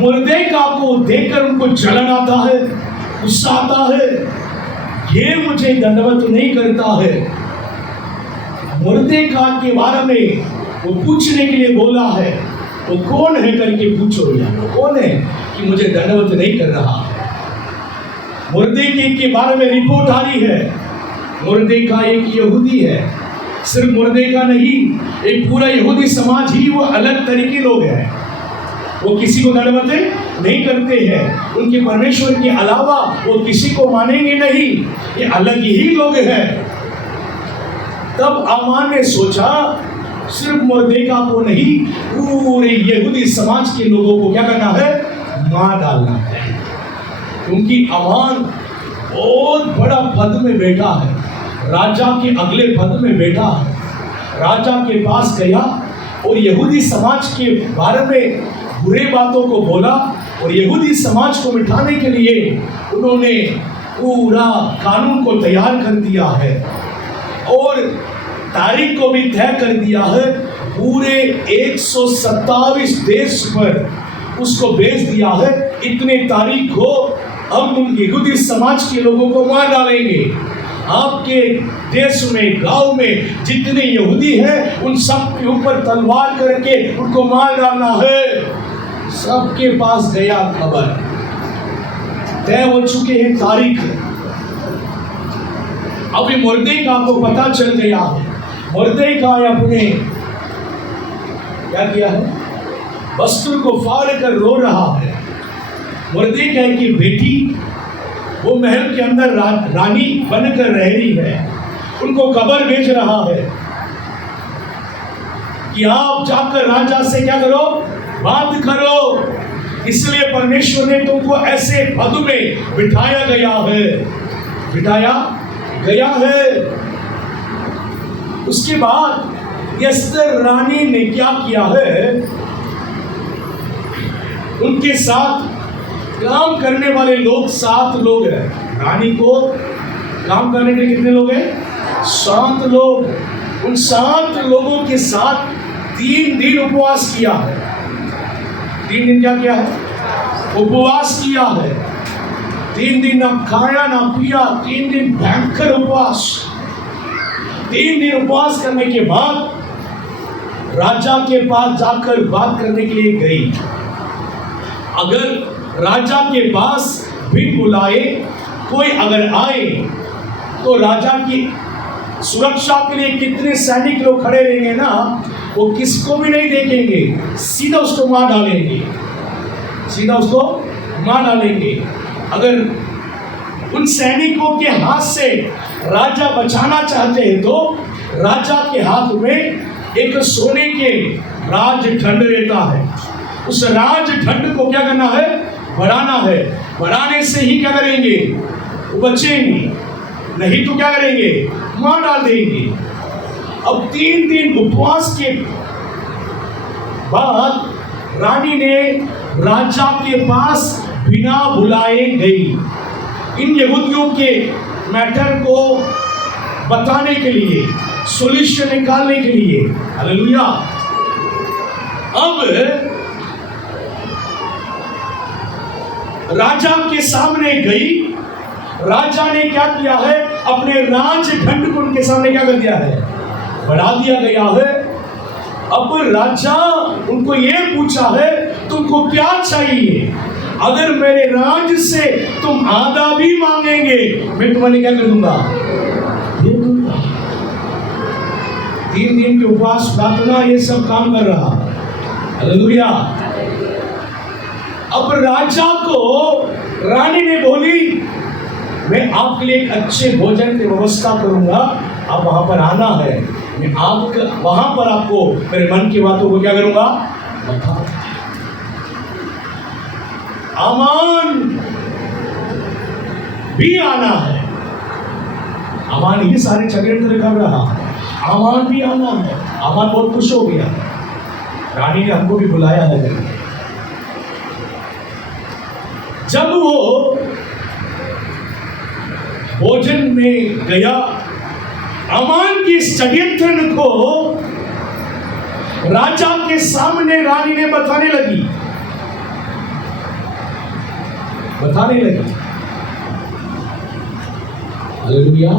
मुर्देखा को देखकर उनको जलन आता है, गुस्सा आता है, ये मुझे दंडवत नहीं करता है। मुर्देखा के बारे में वो पूछने के लिए बोला है, वो कौन है करके पूछो, या वो कौन है कि मुझे दंडवत नहीं कर रहा। मुर्देखा के बारे में रिपोर्ट आ रही है, मुर्देखा एक यहूदी है। सिर्फ मुर्देखा नहीं, एक पूरा यहूदी समाज ही वो अलग तरीके लोग हैं। वो किसी को दंडवत नहीं करते हैं, उनके परमेश्वर के अलावा वो किसी को मानेंगे नहीं, ये अलग ही लोग हैं। तब आमान ने सोचा सिर्फ मुर्देका को नहीं, पूरे यहूदी समाज के लोगों को क्या करना है? मार डालना है। क्योंकि अमान बहुत बड़ा पद में बैठा है, राजा के अगले पद में बैठा है। राजा के पास गया और यहूदी समाज के बारे में बुरे बातों को बोला, और यहूदी समाज को मिटाने के लिए उन्होंने पूरा कानून को तैयार कर दिया है और तारीख को भी तय कर दिया है। पूरे 127 देश पर उसको भेज दिया है। इतने तारीख को अब उन यहूदी समाज के लोगों को मार डालेंगे। आपके देश में, गांव में जितने यहूदी हैं, उन सब के ऊपर तलवार करके उनको मार डालना है। सबके पास गया खबर, तय हो चुके हैं तारीख। अभी मुर्देका को पता चल गया है। मुर्देका अपने क्या किया है? वस्त्र को फाड़ कर रो रहा है। मुर्देका की बेटी वो महल के अंदर रानी बनकर रह रही है, उनको खबर भेज रहा है कि आप जाकर राजा से क्या करो? बात करो। इसलिए परमेश्वर ने तुमको ऐसे पद में बिठाया गया है, बिठाया गया है। उसके बाद एस्तर रानी ने क्या किया है? उनके साथ काम करने वाले लोग 7 लोग हैं। रानी को काम करने के लिए कितने लोग हैं? 7 लोग। उन 7 लोगों के साथ 3 दिन उपवास किया है। 3 दिन क्या किया है? उपवास किया है। 3 दिन ना खाया ना पिया, 3 दिन भयंकर उपवास। 3 दिन उपवास करने के बाद राजा के पास जाकर बात करने के लिए गई। अगर राजा के पास बिन बुलाए कोई अगर आए तो राजा की सुरक्षा के लिए कितने सैनिक लोग खड़े रहेंगे ना, वो किसको भी नहीं देखेंगे, सीधा उसको मार डालेंगे, सीधा उसको मार डालेंगे। अगर उन सैनिकों के हाथ से राजा बचाना चाहते हैं तो राजा के हाथ में एक सोने के राजदंड रहता है। उस राजदंड को क्या करना है? बढ़ाना है। बढ़ाने से ही क्या करेंगे? वो बचेंगे, नहीं तो क्या करेंगे? मार डाल देंगे। अब 3 दिन उपवास के बाद रानी ने राजा के पास बिना बुलाए गई इन यहूदियों के मैटर को बताने के लिए, सॉल्यूशन निकालने के लिए। हालेलुया। अब राजा के सामने गई। राजा ने क्या किया है? अपने राजदंड को उनके सामने क्या कर दिया है? बढ़ा दिया गया है। अब राजा उनको ये पूछा है, तुमको क्या चाहिए? अगर मेरे राज से तुम आधा भी मांगेंगे, मैं तुम्हें क्या कर दूंगा? दे दूंगा। 3 दिन के उपवास, प्रार्थना, ये सब काम कर रहा। हालेलुया। अब राजा को रानी ने बोली, मैं आपके लिए एक अच्छे भोजन की व्यवस्था करूंगा, आप वहां पर आना है। मैं आपका वहां पर आपको मेरे मन की बातों को क्या करूंगा? बता। आमान भी आना है। आमान ही सारे षड्यंत्र कर रहा है। आमान भी आना है। आमान बहुत खुश हो गया। रानी ने हमको भी बुलाया है। जब वो भोजन में गया, आमान की षड्यंत्र को राजा के सामने रानी ने बताने लगी। हालेलुया।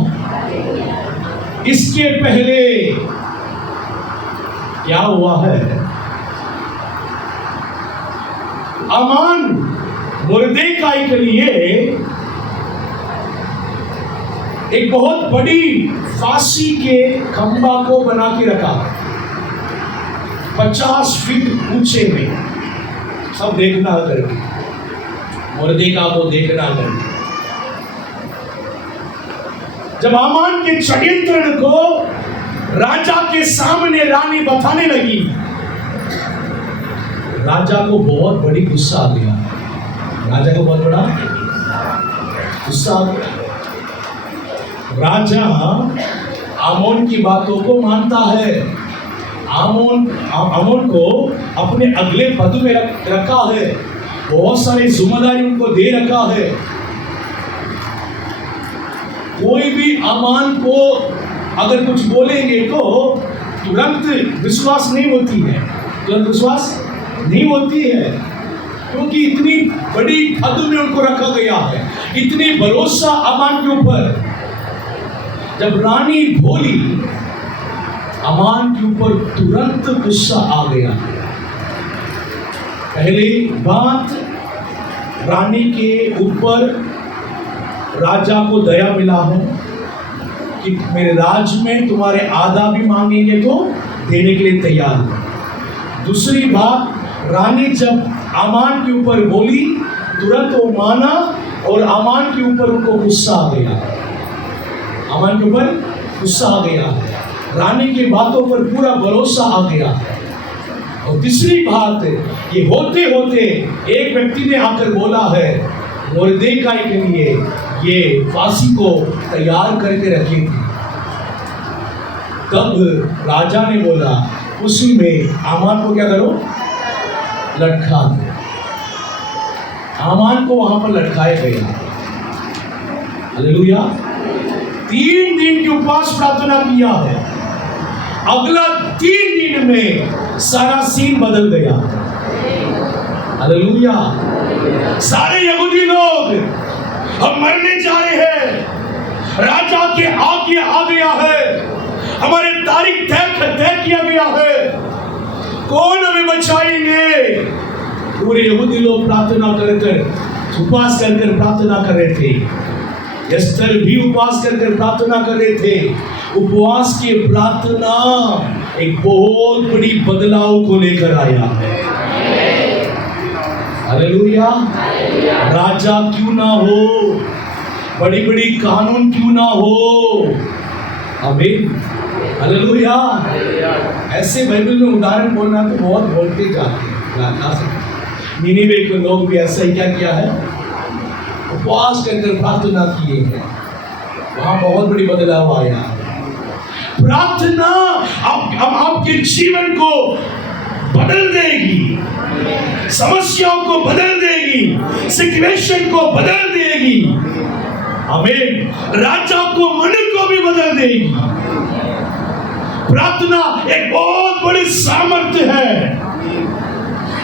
इसके पहले क्या हुआ है? आमान मुर्देकाई के लिए एक बहुत बड़ी फांसी के खंबा को बना के रखा, 50 फीट ऊंचे में। सब देखना करके, मुर्देका को देखना करके। जब आमान के षड्यंत्र को राजा के सामने रानी बताने लगी। राजा को बहुत बड़ी गुस्सा आ गया। राजा को बहुत बड़ा गुस्सा आ गया। राजा आमोन की बातों को मानता है। आमोन को अपने अगले पद में रखा है। बहुत सारी जिम्मेदारी उनको दे रखा है। कोई भी आमान को अगर कुछ बोलेंगे तो तुरंत विश्वास नहीं होती है, तुरंत विश्वास नहीं होती है, क्योंकि इतनी बड़ी पद में उनको रखा गया है, इतनी भरोसा आमान के ऊपर। जब रानी बोली, आमान के ऊपर तुरंत गुस्सा आ गया। पहली बात, रानी के ऊपर राजा को दया मिला है कि मेरे राज में तुम्हारे आधा भी मांगेंगे तो देने के लिए तैयार हूं। दूसरी बात, रानी जब आमान के ऊपर बोली, तुरंत वो माना और आमान के ऊपर उनको गुस्सा आ गया। आमान के ऊपर गुस्सा आ गया, रानी की बातों पर पूरा भरोसा आ गया। और तीसरी बात, ये होते होते एक व्यक्ति ने आकर बोला है मोर्देकाई के लिए ये फांसी को तैयार करके रखेंगे। तब राजा ने बोला उसी में आमान को क्या करो, लटका दो। आमान को वहां पर लटकाया गया। हालेलुया। 3 दिन की उपवास प्रार्थना किया है। अगला 3 दिन में सारा सीन बदल गया। हालेलुया। सारे यहूदी लोग, हम मरने जा रहे हैं, राजा के आगे आ गया है, हमारे तारीख तय किया गया है, कौन हमें बचाएंगे? पूरे यहूदी लोग प्रार्थना कर उपवास कर प्रार्थना कर रहे थे। एस्तर भी उपवास कर प्रार्थना कर रहे थे। उपवास की प्रार्थना एक बहुत बड़ी बदलाव को लेकर आया है। हालेलुया। राजा क्यों ना हो, बड़ी बड़ी कानून क्यों ना हो, आमीन। हालेलुया। ऐसे बाइबल में उदाहरण बोलना तो बहुत बोलते जाते हैं। निनीवे के लोग भी ऐसा ही क्या किया है, उपवास कर प्रार्थना किए हैं, वहां बहुत बड़ी बदलाव आया। प्रार्थना आपके जीवन को बदल देगी, समस्याओं को बदल देगी, सिचुएशन को बदल देगी। आमीन। राजा को, मन को भी बदल देगी। प्रार्थना एक बहुत बड़ी सामर्थ्य है।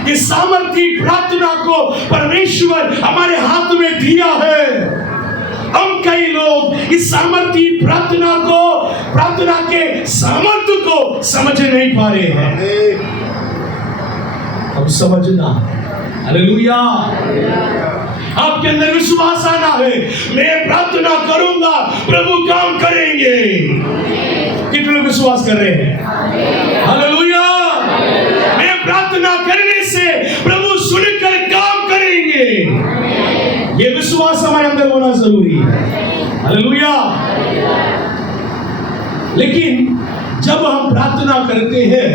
इस सामर्थ्य प्रार्थना को परमेश्वर हमारे हाथ में दिया है। हम कई लोग इस सामर्थ्य प्रार्थना को, प्रार्थना के सामर्थ्य को समझ नहीं पा रहे हैं। अब समझना। हालेलुया। आपके अंदर विश्वास आना है, मैं प्रार्थना करूंगा प्रभु काम करेंगे। कितने विश्वास कर रहे हैं? हालेलुया। मैं प्रार्थना करने से प्रभु सुनकर काम करेंगे। ये विश्वास हमारे अंदर होना जरूरी है। हालेलुया। लेकिन जब हम प्रार्थना करते हैं,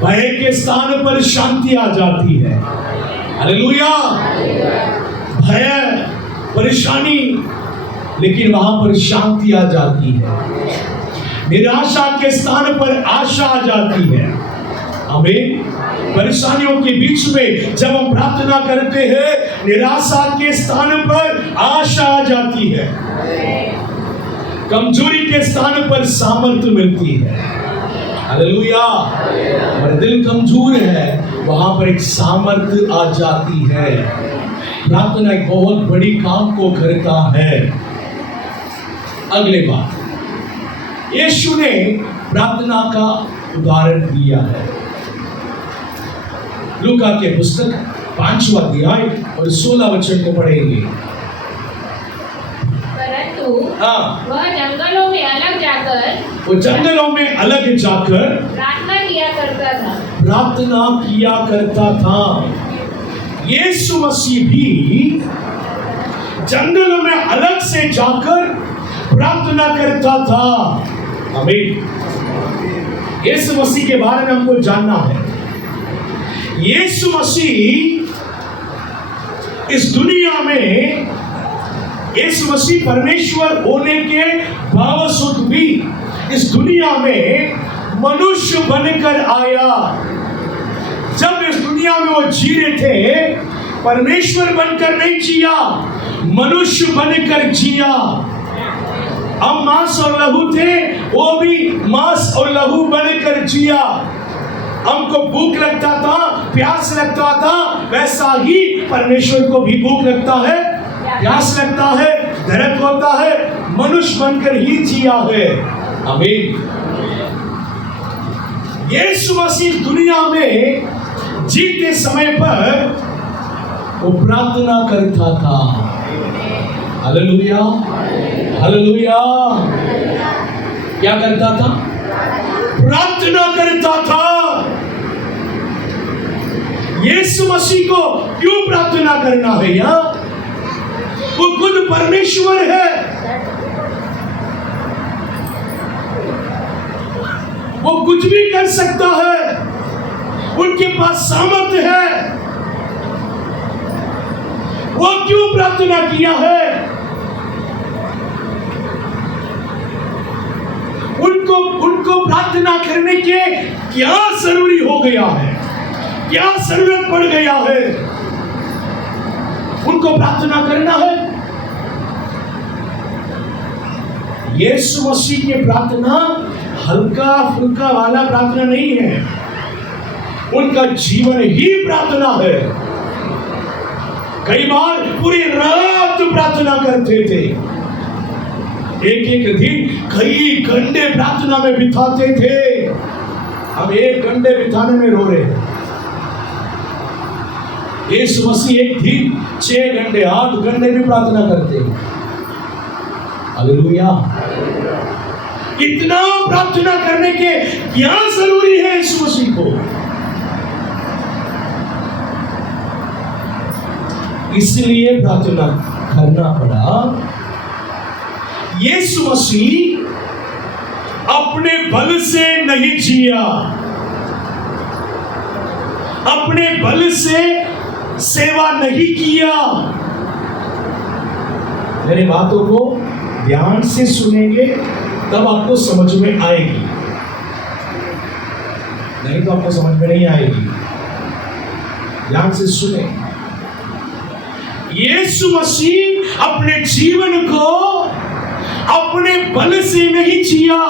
भय के स्थान पर शांति आ जाती है। हालेलुया। भय, परेशानी, लेकिन वहां पर शांति आ जाती है। निराशा के स्थान पर आशा आ जाती है। आमीन। परेशानियों के बीच में जब हम प्रार्थना करते हैं, निराशा के स्थान पर आशा आ जाती है। कमजोरी के स्थान पर सामर्थ्य मिलती है। हालेलुया। हमारा दिल कमजोर है, वहां पर एक सामर्थ्य आ जाती है। प्रार्थना एक बहुत बड़ी काम को करता है। अगले बात, यीशु ने प्रार्थना का उदाहरण दिया है। लूका के पुस्तक 5वां अध्याय और 16 वचन को पढ़ेंगे। परंतु वह जंगलों में अलग जाकर, वो जंगलों में अलग जाकर प्रार्थना किया करता था। प्रार्थना किया करता था। यीशु मसीह भी जंगलों में अलग से जाकर प्रार्थना करता था। आमीन। यीशु मसीह के बारे में हमको जानना है। यीशु मसीह इस दुनिया में, यीशु मसीह परमेश्वर होने के बावजूद भी इस दुनिया में मनुष्य बनकर आया। जब इस दुनिया में वो जी रहे थे, परमेश्वर बनकर नहीं जिया, मनुष्य बनकर जिया। हम मांस और लहू थे, वो भी मांस और लहू बनकर जिया। हमको भूख लगता था, प्यास लगता था, वैसा ही परमेश्वर को भी भूख लगता है, प्यास लगता है, दर्द होता है, मनुष्य बनकर ही जिया है। आमीन। यीशु मसीह दुनिया में जीते समय पर वो प्रार्थना करता था। Hallelujah, hallelujah. क्या करता था? प्रार्थना करता था। यीशु मसीह को क्यों प्रार्थना करना है यार? वो खुद परमेश्वर है, वो कुछ भी कर सकता है, उनके पास सामर्थ्य है। वो क्यों प्रार्थना किया है? उनको प्रार्थना करने के क्या जरूरी हो गया है, क्या जरूरत पड़ गया है? उनको प्रार्थना करना है। यीशु मसीह की प्रार्थना हल्का फुल्का वाला प्रार्थना नहीं है, उनका जीवन ही प्रार्थना है। कई बार पूरी रात प्रार्थना करते थे, एक एक दिन कई घंटे प्रार्थना में बिताते थे। अब एक घंटे बिताने में रो रहे हैं। यीशु मसीह एक दिन 6 घंटे 8 घंटे भी प्रार्थना करते हैं। हालेलुया। इतना प्रार्थना करने के क्या जरूरी है यीशु मसीह को? इसलिए प्रार्थना करना पड़ा। यीशु मसीह अपने बल से नहीं जिया, अपने बल से सेवा नहीं किया। मेरी बातों को ध्यान से सुनेंगे तब आपको समझ में आएगी, नहीं तो आपको समझ में नहीं आएगी। ध्यान से सुने। यीशु मसीह अपने जीवन को अपने बल से नहीं जिया।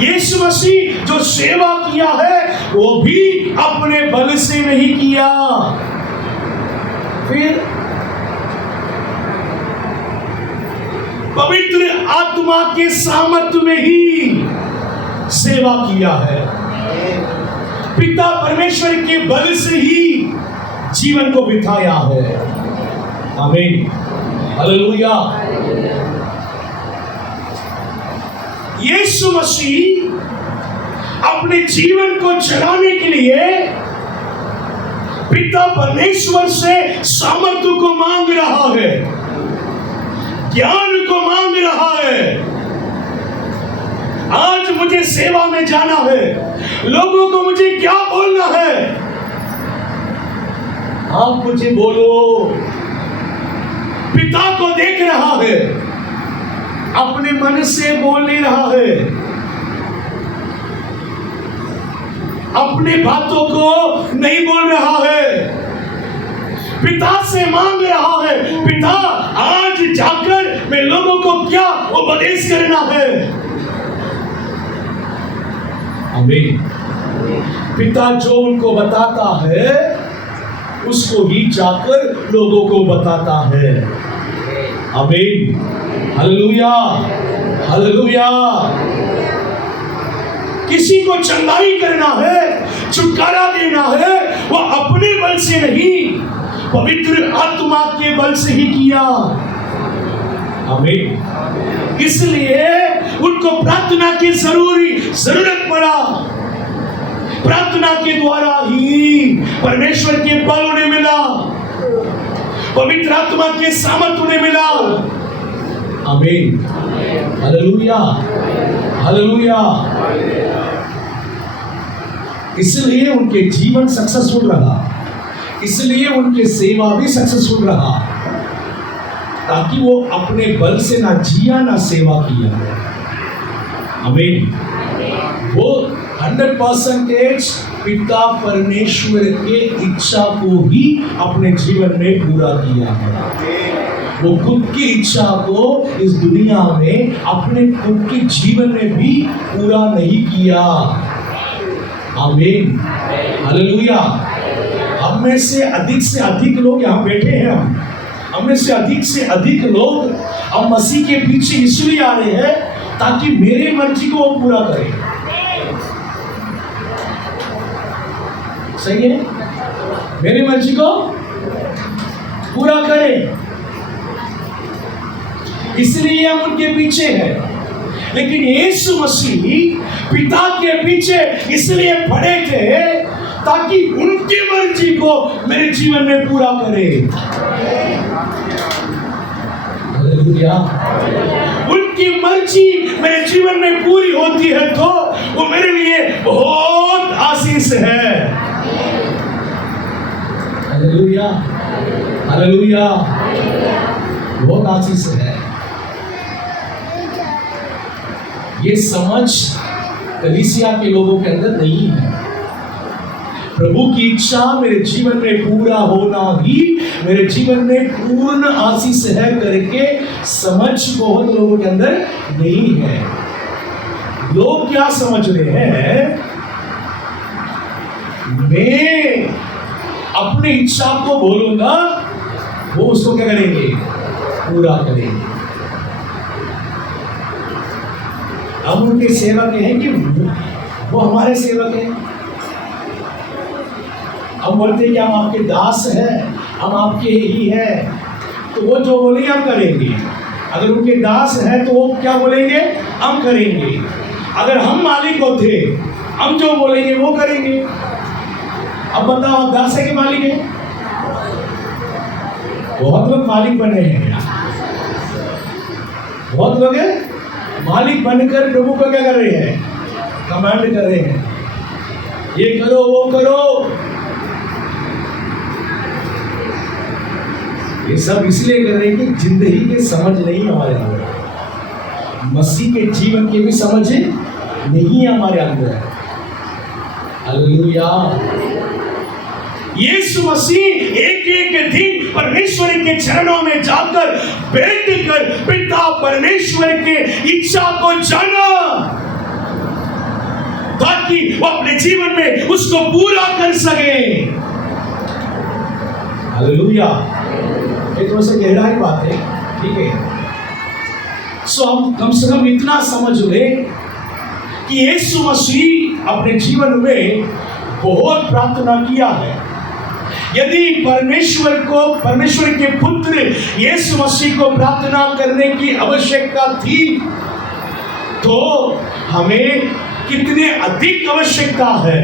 यीशु मसीह जो सेवा किया है वो भी अपने बल से नहीं किया। फिर पवित्र आत्मा के सामर्थ्य में ही सेवा किया है। पिता परमेश्वर के बल से ही जीवन को बिताया है। आमीन, हालेलुया। यीशु मसीह अपने जीवन को चलाने के लिए पिता परमेश्वर से सामर्थ्य को मांग रहा है, ज्ञान को मांग रहा है। आज मुझे सेवा में जाना है, लोगों को मुझे क्या बोलना है? आप मुझे बोलो। पिता को देख रहा है, अपने मन से बोल नहीं रहा है, अपने बातों को नहीं बोल रहा है, पिता से मांग रहा है। पिता, आज जाकर मैं लोगों को क्या उपदेश करना है? आमीन। पिता जो उनको बताता है उसको ही जाकर लोगों को बताता है। आमीन, हालेलुया, हालेलुया। किसी को चंगाई करना है, छुटकारा देना है, वो अपने बल से नहीं, पवित्र आत्मा के बल से ही किया। आमीन। इसलिए उनको प्रार्थना की जरूरत पड़ा। प्रार्थना के द्वारा ही परमेश्वर के बल उन्हें मिला, पवित्र आत्मा के सामर्थ्य उन्हें मिला। आमीन। हालेलुया, हालेलुया। इसलिए उनके जीवन सक्सेसफुल रहा, इसलिए उनके सेवा भी सक्सेसफुल रहा, ताकि वो अपने बल से ना जिया ना सेवा किया। आमीन। वो 100% पिता परमेश्वर के इच्छा को ही अपने जीवन में पूरा किया है। वो खुद की इच्छा को इस दुनिया में अपने खुद के जीवन में भी पूरा नहीं किया। आमीन, हालेलुया। हम में से अधिक लोग यहाँ बैठे हैं, हम में से अधिक लोग हम मसीह के पीछे इसलिए आ रहे हैं ताकि मेरे मर्जी को वो पूरा करे। सही है, मेरी मर्जी को पूरा करे, इसलिए हम उनके पीछे हैं। लेकिन यीशु मसीह पिता के पीछे इसलिए पड़े थे ताकि उनकी मर्जी को मेरे जीवन में पूरा करे। हालेलुया। उनकी मर्जी मेरे जीवन में पूरी होती है तो वो मेरे लिए बहुत आशीष है। हालेलुया, हालेलुया, बहुत आशीष है। ये समझ कलीसिया के लोगों के अंदर नहीं है। प्रभु की इच्छा मेरे जीवन में पूरा होना ही मेरे जीवन में पूर्ण आशीष है करके समझ बहुत लोगों के अंदर नहीं है। लोग क्या समझ रहे हैं, मैं अपनी इच्छा को बोलूंगा वो उसको क्या करेंगे, पूरा करेंगे। हम उनके सेवक हैं कि वो हमारे सेवक हैं। हम बोलते हैं कि हम आपके दास हैं, हम आपके ही हैं, तो वो जो बोलेंगे हम करेंगे। अगर उनके दास हैं तो वो क्या बोलेंगे, हम करेंगे। अगर हम मालिक होते, हम जो बोलेंगे वो करेंगे। अब बताओ, आप दास है कि मालिक है? बहुत लोग मालिक बने हैं, बहुत लोग हैं मालिक बनकर प्रभु को क्या कर रहे हैं, कमांड कर रहे हैं, ये करो वो करो। ये सब इसलिए कर रहे हैं कि जिंदगी के समझ नहीं हमारे अंदर, मसीह के जीवन की भी समझ नहीं हमारे अंदर। हालेलुया। यीशु मसीह एक एक दिन परमेश्वर के चरणों में जाकर बैठकर पिता परमेश्वर के इच्छा को जाना ताकि वो अपने जीवन में उसको पूरा कर सके। हालेलुया। ये थोड़ा सा गहराई बात है, ठीक है। सो हम कम से कम इतना समझ ले कि यीशु मसीह अपने जीवन में बहुत प्रार्थना किया है। यदि परमेश्वर के पुत्र यीशु मसीह को प्रार्थना करने की आवश्यकता थी तो हमें कितने अधिक आवश्यकता है।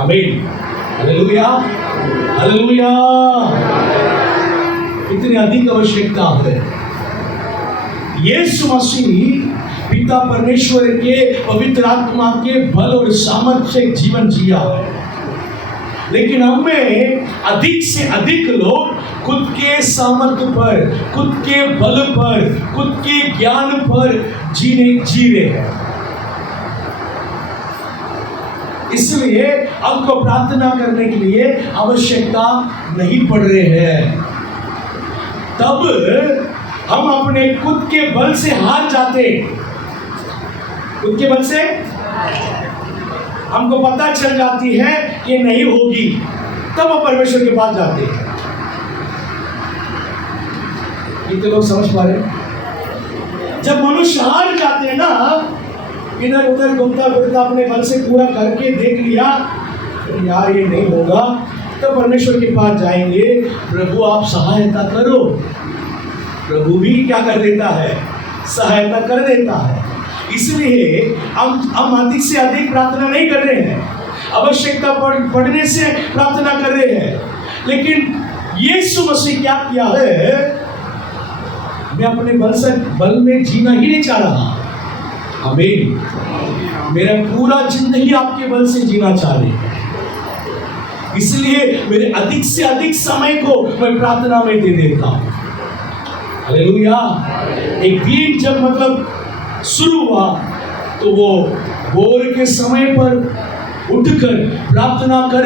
आमीन, हालेलुया, हालेलुया। कितनी अधिक आवश्यकता है। यीशु मसीह पिता परमेश्वर के पवित्र आत्मा के बल और सामर्थ्य से जीवन जिया है, लेकिन हमें अधिक से अधिक लोग खुद के सामर्थ्य पर, खुद के बल पर, खुद के ज्ञान पर जी रहे हैं। इसलिए हमको प्रार्थना करने के लिए आवश्यकता नहीं पड़ रही है। तब हम अपने खुद के बल से हार जाते, खुद के बल से हमको पता चल जाती है कि नहीं होगी, तब हम परमेश्वर के पास जाते हैं। कितने लोग समझ पा रहे हैं? जब मनुष्य हार जाते हैं ना, इधर उधर घूमता फिरता अपने बल से पूरा करके देख लिया तो यार ये नहीं होगा, तब परमेश्वर के पास जाएंगे, प्रभु आप सहायता करो। प्रभु भी क्या कर देता है, सहायता कर देता है। इसलिए हम अधिक से अधिक प्रार्थना नहीं कर रहे हैं, आवश्यकता पड़ने से प्रार्थना कर रहे हैं। लेकिन यीशु मसीह क्या किया है, मैं अपने बल में जीना ही नहीं चाह रहा। आमीन। मेरा पूरा जिंदगी आपके बल से जीना चाह रहे हैं, इसलिए मेरे अधिक से अधिक समय को मैं प्रार्थना में दे देता हूं। हालेलुया। एक दिन जब मतलब शुरू हुआ तो वो भोर के समय पर उठकर प्रार्थना कर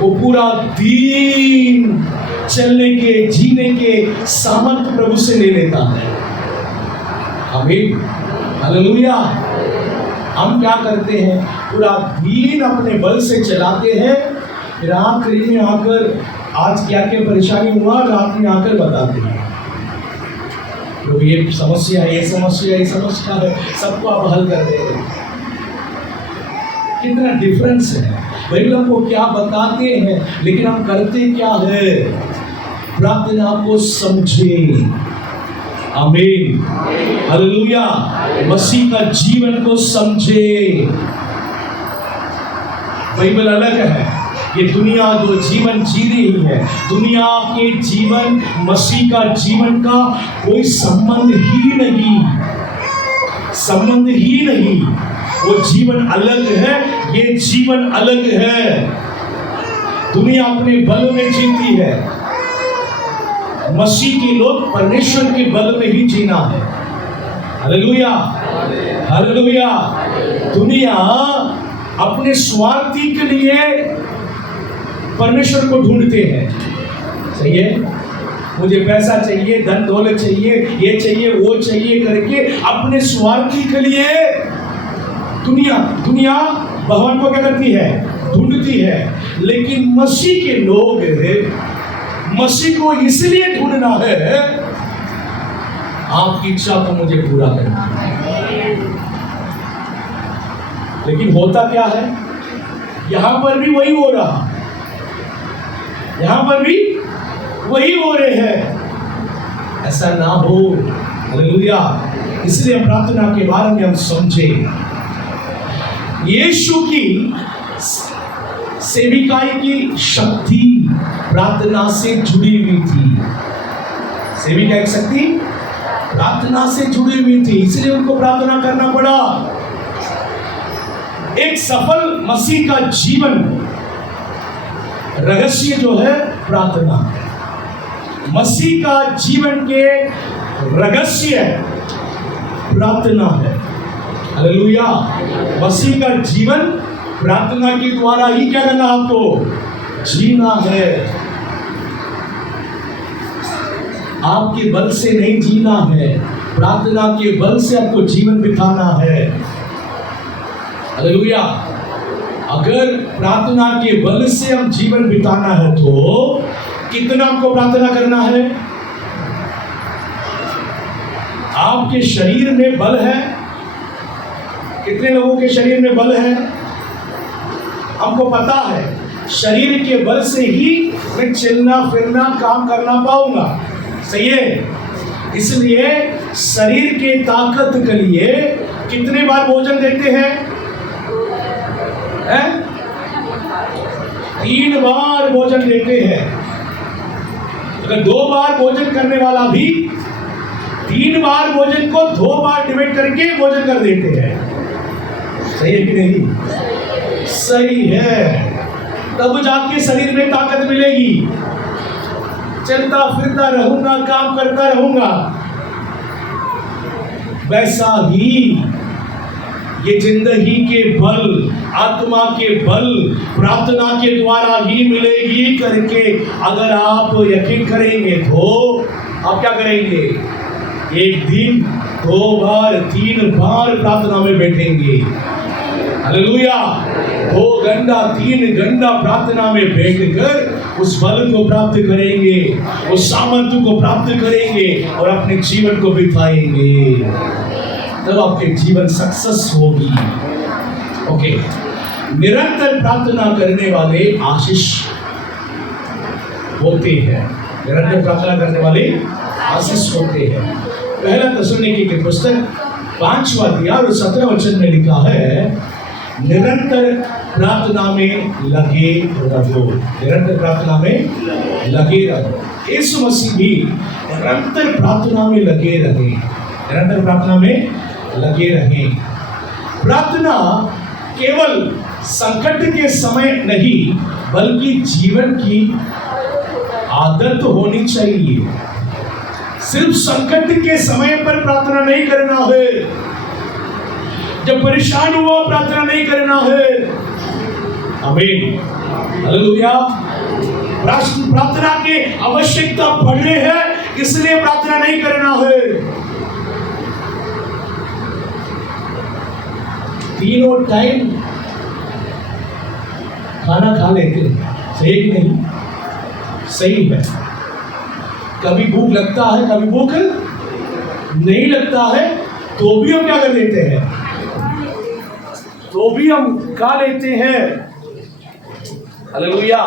वो पूरा दिन चलने के जीने के सामर्थ्य प्रभु से ले लेता है। आमीन। हालेलुया। हम क्या करते हैं, पूरा दिन अपने बल से चलाते हैं, फिर आखिरी में आकर आज क्या क्या परेशानी हुआ रात में आकर बताते हैं, तो ये समस्या है, ये समस्या है, सबको आप हल कर दे रहे हैं। कितना डिफरेंस है। बाइबल हमको क्या बताते हैं, लेकिन हम करते क्या है, प्रार्थना को समझे। आमीन। हालेलुया। मसीह का जीवन को समझे। बाइबल अलग है, ये दुनिया जो जीवन जी रही है, दुनिया के जीवन मसीह का जीवन का कोई संबंध ही नहीं। वो जीवन अलग है, ये जीवन अलग है। दुनिया अपने बल में जीती है, मसीह के लोग परमेश्वर के बल में ही जीना है। हालेलुया। हालेलुया। दुनिया अपने स्वार्थी के लिए परमेश्वर को ढूंढते हैं। सही है, मुझे पैसा चाहिए, धन दौलत चाहिए, ये चाहिए, वो चाहिए करके अपने स्वार्थी के लिए दुनिया भगवान को क्या करती है, ढूंढती है। लेकिन मसीह के लोग मसीह को इसलिए ढूंढना है, आपकी इच्छा को मुझे पूरा करना है। लेकिन होता क्या है, यहां पर भी वही हो रहा, यहां पर भी वही हो रहे हैं। ऐसा ना हो। हालेलुया। इसलिए प्रार्थना के बारे में हम समझे। यीशु की सेविकाई की शक्ति प्रार्थना से जुड़ी हुई थी। सेविका की शक्ति प्रार्थना से जुड़ी हुई थी, इसलिए उनको प्रार्थना करना पड़ा। एक सफल मसीह का जीवन रहस्य जो है प्रार्थना। मसीह का जीवन के रहस्य प्रार्थना है। हालेलुया। मसीह का जीवन प्रार्थना के द्वारा ही क्या करना, आपको जीना है। आपके बल से नहीं जीना है, प्रार्थना के बल से आपको जीवन बिताना है। हालेलुया। अगर प्रार्थना के बल से हम जीवन बिताना है तो कितना आपको प्रार्थना करना है। आपके शरीर में बल है, कितने लोगों के शरीर में बल है, हमको पता है। शरीर के बल से ही मैं चलना फिरना काम करना पाऊंगा। सही है। इसलिए शरीर के ताकत के लिए कितने बार भोजन देते हैं, 3 बार भोजन देते हैं। अगर 2 बार भोजन करने वाला भी 3 बार भोजन को 2 बार डिवाइड करके भोजन कर देते हैं। सही है कि नहीं? सही है। तब जाके शरीर में ताकत मिलेगी। चलता फिरता रहूंगा, काम करता रहूंगा। वैसा ही ये जिंदगी के बल, आत्मा के बल प्रार्थना के द्वारा ही मिलेगी करके अगर आप यकीन करेंगे तो आप क्या करेंगे, एक दिन 2 बार 3 बार प्रार्थना में बैठेंगे। हालेलुया। 2 घंटा 3 घंटा प्रार्थना में बैठकर उस बल को प्राप्त करेंगे, उस सामर्थ्य को प्राप्त करेंगे और अपने जीवन को बिताएंगे। तब आपके जीवन सक्सेस होगी। ओके। निरंतर प्रार्थना करने वाले आशीष होते हैं। निरंतर प्रार्थना करने वाले आशीष होते हैं। पहला थिस्सलुनीकी की पुस्तक 5वां अध्याय और 17 वचन में लिखा है, निरंतर प्रार्थना में लगे रहो, निरंतर प्रार्थना में लगे रहो। यीशु मसीह भी निरंतर प्रार्थना में लगे रहे, निरंतर प्रार्थना में लगे रहे। प्रार्थना केवल संकट के समय नहीं बल्कि जीवन की आदत होनी चाहिए। सिर्फ संकट के समय पर प्रार्थना नहीं करना है, जब परेशान हुआ प्रार्थना नहीं करना है। आमीन, हालेलुया। प्रार्थना की आवश्यकता पड़ने है इसलिए प्रार्थना नहीं करना है। तीनों टाइम खाना खा लेते हैं, सही कि नहीं? सही है। कभी भूख लगता है, कभी भूख नहीं लगता है, तो भी हम क्या कर लेते हैं? तो भी हम खा लेते हैं। हालेलुया।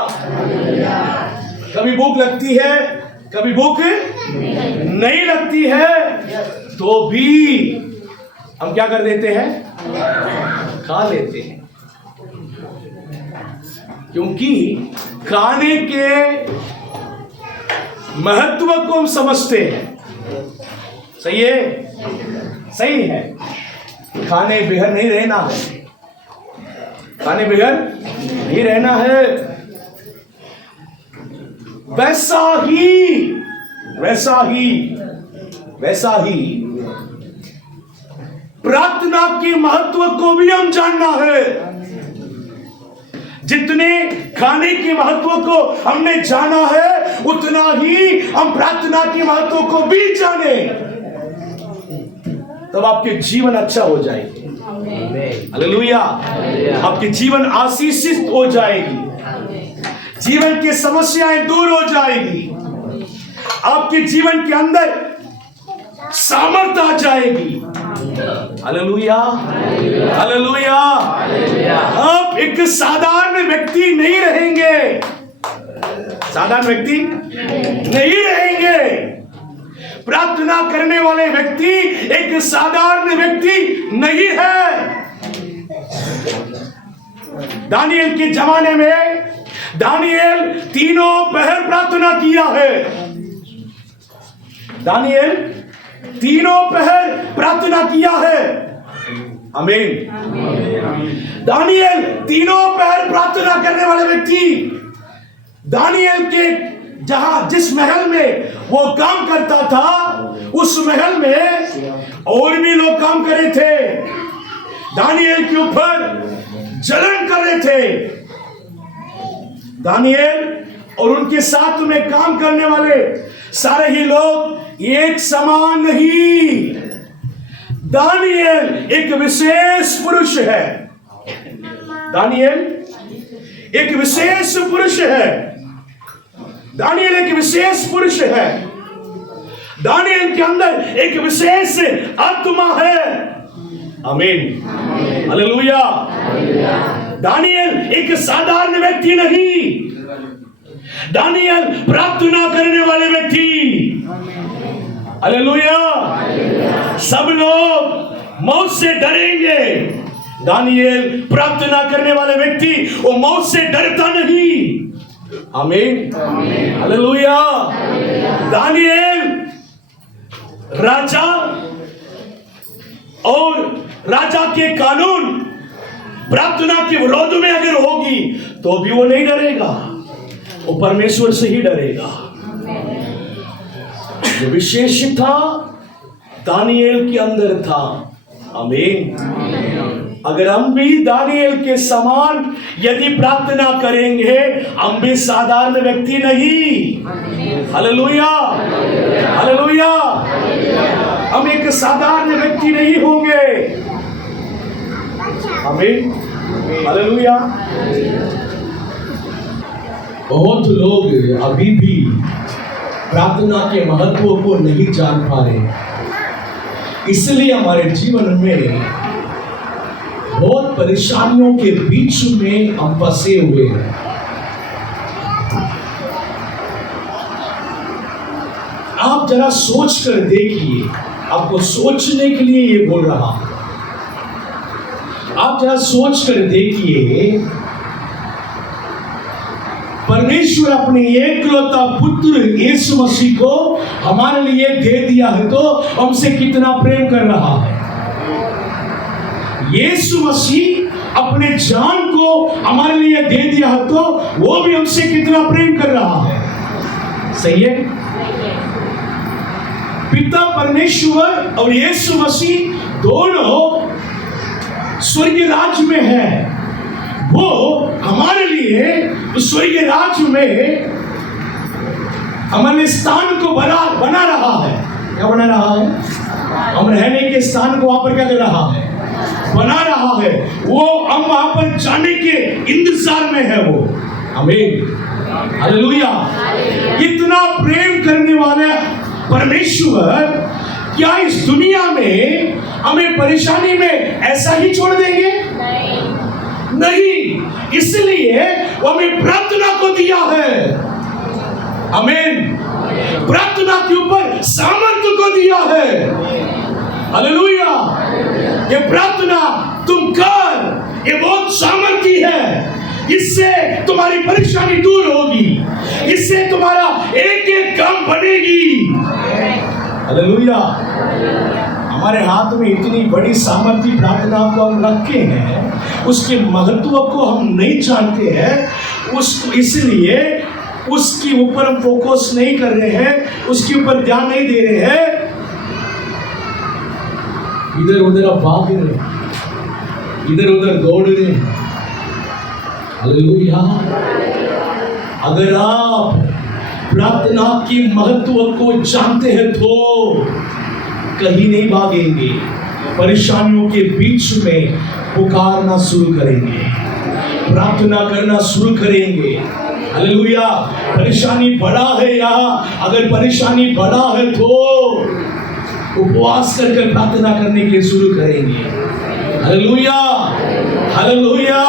कभी भूख लगती है, कभी भूख नहीं लगती है, तो भी हम क्या कर देते हैं? खा लेते हैं, क्योंकि खाने के महत्व को हम समझते हैं। सही है, सही है। खाने बगैर नहीं रहना है, खाने बगैर नहीं रहना है। वैसा ही प्रार्थना के महत्व को भी हम जानना है। जितने खाने के महत्व को हमने जाना है उतना ही हम प्रार्थना के महत्व को भी जाने, तब आपके जीवन अच्छा हो जाएगी। हालेलुया। आपके जीवन आशीषित हो जाएगी, जीवन की समस्याएं दूर हो जाएगी, आपके जीवन के अंदर सामर्थ आ जाएगी। Hallelujah, hallelujah. आप एक साधारण व्यक्ति नहीं रहेंगे, साधारण व्यक्ति नहीं रहेंगे। प्रार्थना करने वाले व्यक्ति एक साधारण व्यक्ति नहीं है। दानिएल के जमाने में दानिएल तीनों पहर प्रार्थना किया है। दानिएल तीनों पहर प्रार्थना किया है। आमीन। दानिएल तीनों पहर प्रार्थना करने वाले व्यक्ति, दानिएल के जिस महल में वो काम करता था उस महल में और भी लोग काम कर रहे थे, दानिएल के ऊपर जलन कर रहे थे। दानिएल और उनके साथ में काम करने वाले सारे ही लोग एक समान नहीं। दानिएल एक विशेष पुरुष है, दानिएल एक विशेष पुरुष है, दानिएल एक विशेष पुरुष है। दानिएल के अंदर एक विशेष आत्मा है। आमीन, हालेलुया। दानिएल एक साधारण व्यक्ति नहीं, दानिएल प्रार्थना करने वाले व्यक्ति। हालेलुया। सब लोग मौत से डरेंगे, दानिएल प्रार्थना करने वाले व्यक्ति वो मौत से डरता नहीं। आमीन, हालेलुया। दानिएल राजा और राजा के कानून प्रार्थना के विरोध में अगर होगी तो भी वो नहीं डरेगा, वो परमेश्वर से ही डरेगा। जो विशेषता दानिएल के अंदर था। आमीन। अगर हम भी दानिएल के समान यदि प्रार्थना करेंगे, हम भी साधारण व्यक्ति नहीं। Hallelujah, hallelujah. हम एक साधारण व्यक्ति नहीं होंगे। आमीन, हालेलुया। बहुत लोग अभी भी प्रार्थना के महत्व को नहीं जान पा रहे, इसलिए हमारे जीवन में बहुत परेशानियों के बीच में हम फंसे हुए हैं। आप जरा सोच कर देखिए, आपको सोचने के लिए ये बोल रहा हूं। आप जरा सोच कर देखिए, परमेश्वर अपने एकलौता पुत्र यीशु मसीह को हमारे लिए दे दिया है तो हमसे कितना प्रेम कर रहा है। यीशु मसीह अपने जान को हमारे लिए दे दिया है तो वो भी हमसे कितना प्रेम कर रहा है। सही है? पिता परमेश्वर और यीशु मसीह दोनों स्वर्गीय राज्य में है। वो हमारे लिए स्वर्गीय राज्य में हमारे स्थान को बना रहा है। क्या बना रहा है? हम रहने के स्थान को वहां पर क्या कर रहा है? बना रहा है। वो हम वहां पर जाने के इंतजार में है वो। आमीन, हालेलुया। इतना प्रेम करने वाला परमेश्वर क्या इस दुनिया में हमें परेशानी में ऐसा ही छोड़ देंगे? नहीं, इसलिए वो हमें प्रार्थना को दिया है। आमीन। प्रार्थना के ऊपर सामर्थ्य को दिया है। हालेलुया। ये प्रार्थना तुम कर, ये बहुत सामर्थ्य है। इससे तुम्हारी परेशानी दूर होगी, इससे तुम्हारा एक एक काम बनेगी। हालेलुया। हमारे हाथ में इतनी बड़ी सामर्थ्य प्रार्थना को हम रखे हैं, उसके महत्व को हम नहीं जानते हैं, उसको इसलिए उसके ऊपर हम फोकस नहीं कर रहे हैं, उसके ऊपर ध्यान नहीं दे रहे हैं, इधर उधर आप भाग रहे, इधर उधर दौड़ रहे। हालेलुया। अगर आप प्रार्थना की महत्व को जानते हैं तो कहीं नहीं भागेंगे, परेशानियों के बीच में पुकारना शुरू करेंगे, प्रार्थना करना शुरू करेंगे। हालेलुया। परेशानी बड़ा है यहाँ, अगर परेशानी बड़ा है तो उपवास करके प्रार्थना करने के लिए शुरू करेंगे। Hallelujah, hallelujah.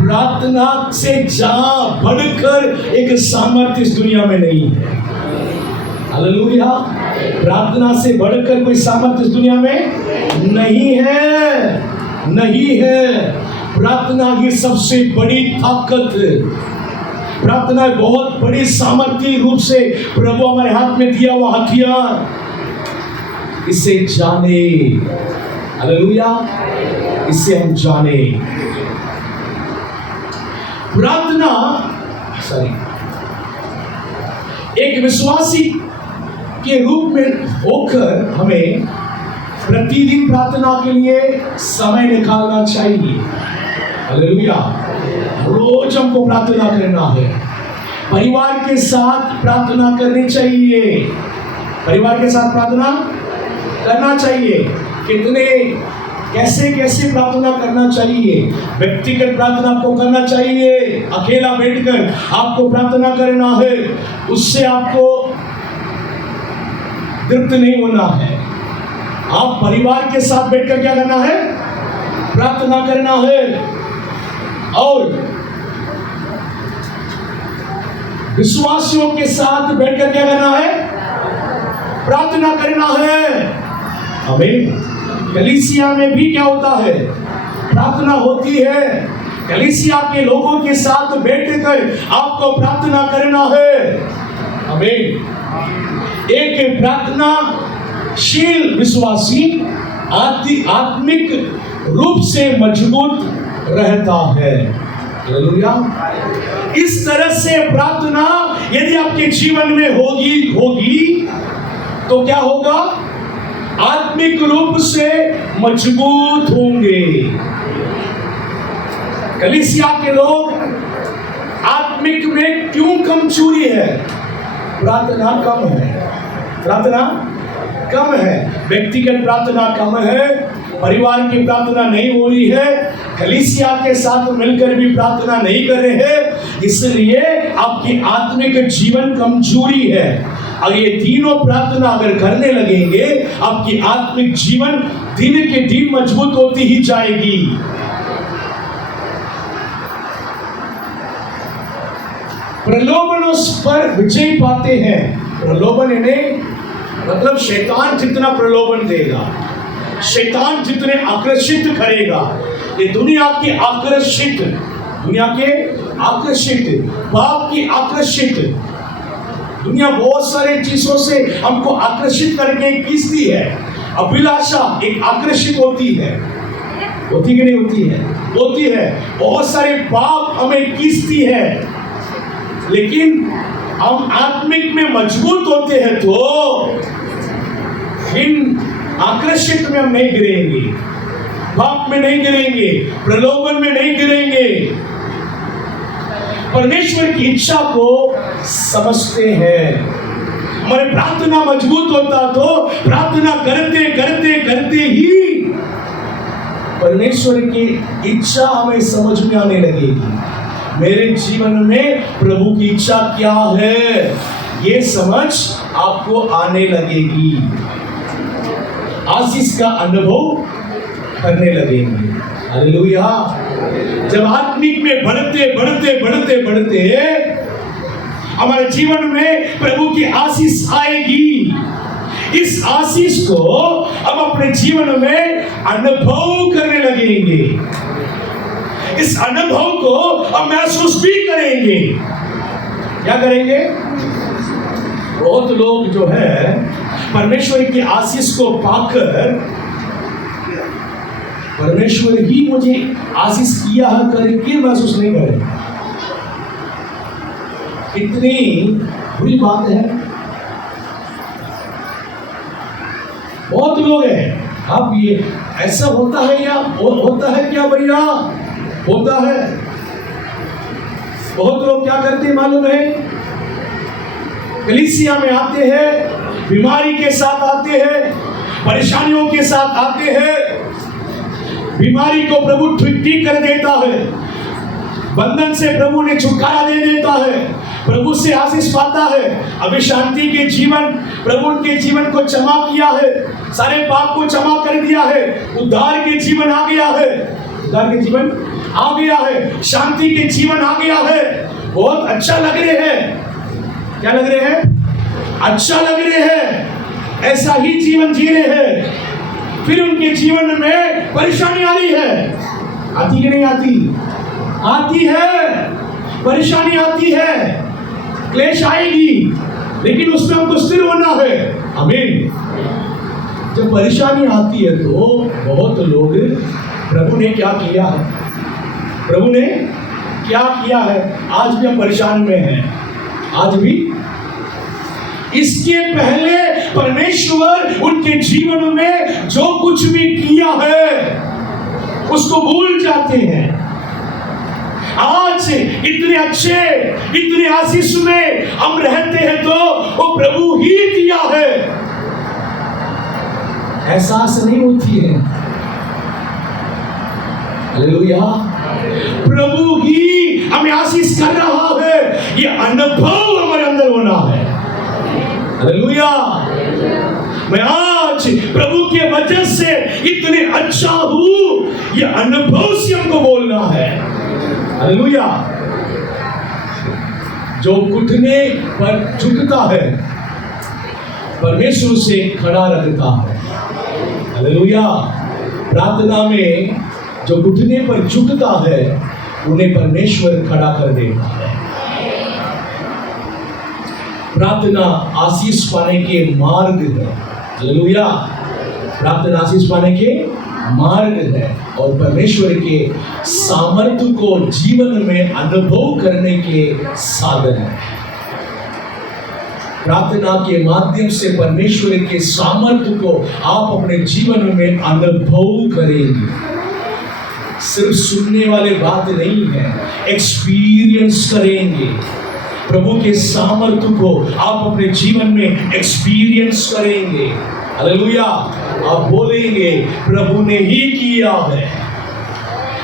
प्रार्थना से जहां बढ़कर एक सामर्थ्य इस दुनिया में नहीं है। हालेलुया। प्रार्थना से बढ़कर कोई सामर्थ्य इस दुनिया में नहीं है, नहीं है। प्रार्थना ही सबसे बड़ी ताकत, प्रार्थना बहुत बड़ी सामर्थ्य रूप से प्रभु हमारे हाथ में दिया हुआ हथियार, इसे जाने। हालेलुया। इसे हम जाने। प्रार्थना एक विश्वासी के रूप में होकर हमें प्रतिदिन प्रार्थना के लिए समय निकालना चाहिए। हालेलुया। रोज हमको प्रार्थना करना है, परिवार के साथ प्रार्थना करनी चाहिए, परिवार के साथ प्रार्थना करना चाहिए। कितने कैसे कैसे प्रार्थना करना चाहिए? व्यक्तिगत प्रार्थना आपको करना चाहिए, अकेला बैठकर आपको प्रार्थना करना है, उससे आपको तृप्त नहीं होना है। आप परिवार के साथ बैठकर क्या करना है? प्रार्थना करना है। और विश्वासियों के साथ बैठकर क्या करना है? प्रार्थना करना है। आमीन। कलीसिया में भी क्या होता है? प्रार्थना होती है। कलीसिया के लोगों के साथ बैठकर आपको प्रार्थना करना है। आमीन। एक प्रार्थनाशील विश्वासी आत्मिक रूप से मजबूत रहता है। हालेलुया। इस तरह से प्रार्थना यदि आपके जीवन में होगी तो क्या होगा? आत्मिक रूप से मजबूत होंगे। कलीसिया के लोग आत्मिक में क्यों कमजोरी है? प्रार्थना कम है, प्रार्थना कम है, व्यक्तिगत प्रार्थना कम है, परिवार की प्रार्थना नहीं हो रही है, कलीसिया के साथ मिलकर भी प्रार्थना नहीं कर रहे हैं, इसलिए आपकी आत्मिक जीवन कमजोरी है। और ये तीनों प्रार्थना अगर करने लगेंगे, आपकी आत्मिक जीवन दिन के दिन मजबूत होती ही जाएगी। प्रलोभनों पर विजय पाते हैं। प्रलोभन इन्हें मतलब शैतान जितना प्रलोभन देगा, शैतान जितने आकर्षित करेगा, ये दुनिया के आकर्षित, पाप की आकर्षित, दुनिया बहुत सारे चीजों से हमको आकर्षित करके खींचती है। अभिलाषा एक आकर्षित होती है कि नहीं होती है। बहुत सारे पाप हमें खींचती है, लेकिन हम आत्मिक में मजबूत होते हैं तो इन आकर्षित में हम नहीं गिरेंगे, पाप में नहीं गिरेंगे, प्रलोभन में नहीं गिरेंगे। परमेश्वर की इच्छा को समझते हैं। हमारी प्रार्थना मजबूत होता तो प्रार्थना करते करते करते ही परमेश्वर की इच्छा हमें समझ में आने लगेगी। मेरे जीवन में प्रभु की इच्छा क्या है, ये समझ आपको आने लगेगी, आशीष का अनुभव करने लगेंगे। हालेलुया। जब आत्मिक में बढ़ते हमारे जीवन में प्रभु की आशीष आएगी, इस आशीष को हम अपने जीवन में अनुभव करने लगेंगे, इस अनुभव को हम महसूस भी करेंगे। क्या करेंगे? बहुत लोग जो है परमेश्वर की आशीष को पाकर परमेश्वर ही मुझे आशीष किया है करके महसूस नहीं करें। कितनी बुरी बात है। बहुत लोग हैं, अब ये ऐसा होता है या होता है क्या भैया? होता है। बहुत लोग क्या करते हैं मालूम है? कलीसिया में आते हैं, बीमारी के साथ आते हैं, परेशानियों के साथ आते हैं, बीमारी को प्रभु ठीक कर देता है, बंधन से प्रभु ने छुटकारा दे देता है, प्रभु से आशीष पाता है, अभी शांति के जीवन प्रभु उनके जीवन को क्षमा किया है, सारे पाप को क्षमा कर दिया है, उद्धार के जीवन आ गया है, उद्धार के जीवन आ गया है, शांति के जीवन आ गया है। बहुत अच्छा लग रहे हैं। क्या लग रहे हैं? अच्छा लग रहे हैं, ऐसा ही जीवन जी रहे हैं। फिर उनके जीवन में परेशानी आ रही है, आती कि नहीं आती? आती है, परेशानी आती है, क्लेश आएगी, लेकिन उसमें हमको स्थिर होना है। आमीन। जब परेशानी आती है तो बहुत लोग प्रभु ने क्या किया है, प्रभु ने क्या किया है, आज भी हम परेशान में हैं, आज भी। इसके पहले परमेश्वर उनके जीवन में जो कुछ भी किया है उसको भूल जाते हैं। आज इतने अच्छे, इतने आशीष में हम रहते हैं तो वो प्रभु ही दिया है, एहसास नहीं होती है। हालेलुया। प्रभु ही हमें आशीष कर रहा है, ये अनुभव हमारे अंदर होना है। हालेलुया। मैं आज प्रभु के वजह से इतने अच्छा हूं, ये अनुभव से हमको बोलना है। हालेलुया। जो घुटने पर झुकता है परमेश्वर से खड़ा रखता है। हालेलुया। प्रार्थना में जो घुटने पर झुकता है उन्हें परमेश्वर खड़ा कर देता है। प्रार्थना आशीष पाने के मार्ग है। हालेलुया। प्रार्थना आशीष पाने के मार्ग है और परमेश्वर के सामर्थ्य को जीवन में अनुभव करने के साधन है। प्रार्थना के माध्यम से परमेश्वर के सामर्थ्य को आप अपने जीवन में अनुभव करेंगे। सिर्फ सुनने वाले बात नहीं है, एक्सपीरियंस करेंगे। प्रभु के सामर्थ्य को आप अपने जीवन में एक्सपीरियंस करेंगे। हालेलुया। आप बोलेंगे प्रभु ने ही किया है,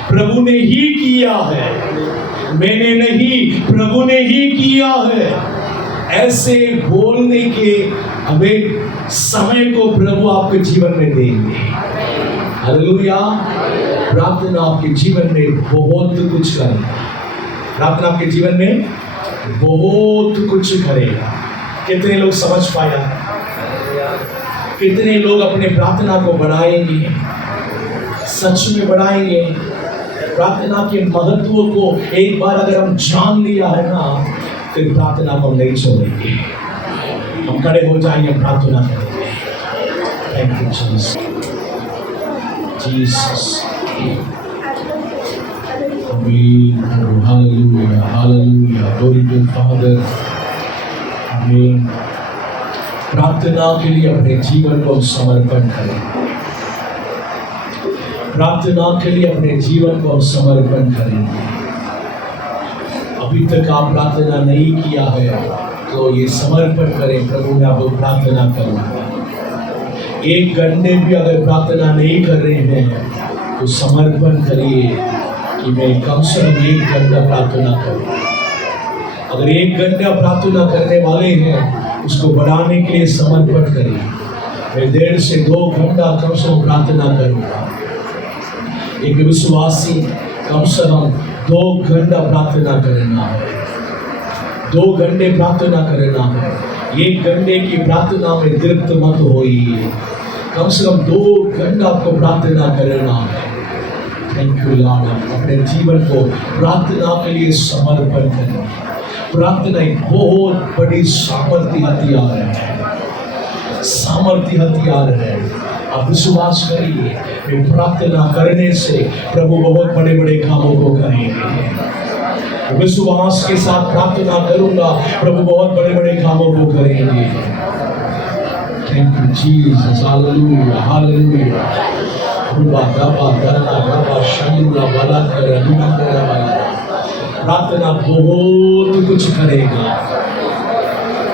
प्रभु ने ही किया है, मैंने नहीं, प्रभु ने ही किया है। ऐसे बोलने के हमें समय को प्रभु आपके जीवन में देंगे। हालेलुया। प्रार्थना आपके जीवन में बहुत कुछ करेगा। प्रार्थना आपके जीवन में बहुत कुछ करेगा। कितने लोग समझ पाया? कितने लोग अपने प्रार्थना को बढ़ाएंगे, सच में बढ़ाएंगे। प्रार्थना के महत्व को एक बार अगर हम जान लिया है ना, फिर प्रार्थना को नहीं छोड़ेंगे। हम खड़े हो जाएंगे, प्रार्थना करेंगे। Thank you Jesus, Jesus. आमीन, हालेलुया, हालेलुया, ग्लोरी टू फादर। आमीन। प्रार्थना के लिए अपने जीवन को समर्पण करें। प्रार्थना के लिए अपने जीवन को समर्पण करेंगे। अभी तक आप प्रार्थना नहीं किया है तो ये समर्पण करें, प्रभु मैं आपको प्रार्थना करूंगा। एक घंटे भी अगर प्रार्थना नहीं कर रहे हैं तो समर्पण करिए कि मैं कम से कम 1 घंटा प्रार्थना करूँ। अगर 1 घंटा प्रार्थना करने वाले हैं उसको बढ़ाने के लिए समर्पण करिए। मैं 1.5 से 2 घंटा कम से कम प्रार्थना करूँगा। एक विश्वासी कम से कम 2 घंटा प्रार्थना करना है। 2 घंटे प्रार्थना करना है। 1 घंटे की प्रार्थना में तृप्त मत होइए, कम से कम 2 घंटा आपको प्रार्थना करना है। Thank you Lord. अपने जीवन को प्रार्थना के लिए समर्पण करें। प्रार्थना एक बहुत बड़ी सामर्थ्य हथियार है, सामर्थ्य हथियार है। आप विश्वास करिए, मैं प्रार्थना करने से प्रभु बहुत बड़े बड़े कामों को करेंगे। विश्वास के साथ प्रार्थना करूंगा, प्रभु बहुत बड़े बड़े कामों को करेंगे। Thank you Jesus, hallelujah, hallelujah. प्रार्थना बहुत कुछ करेगा।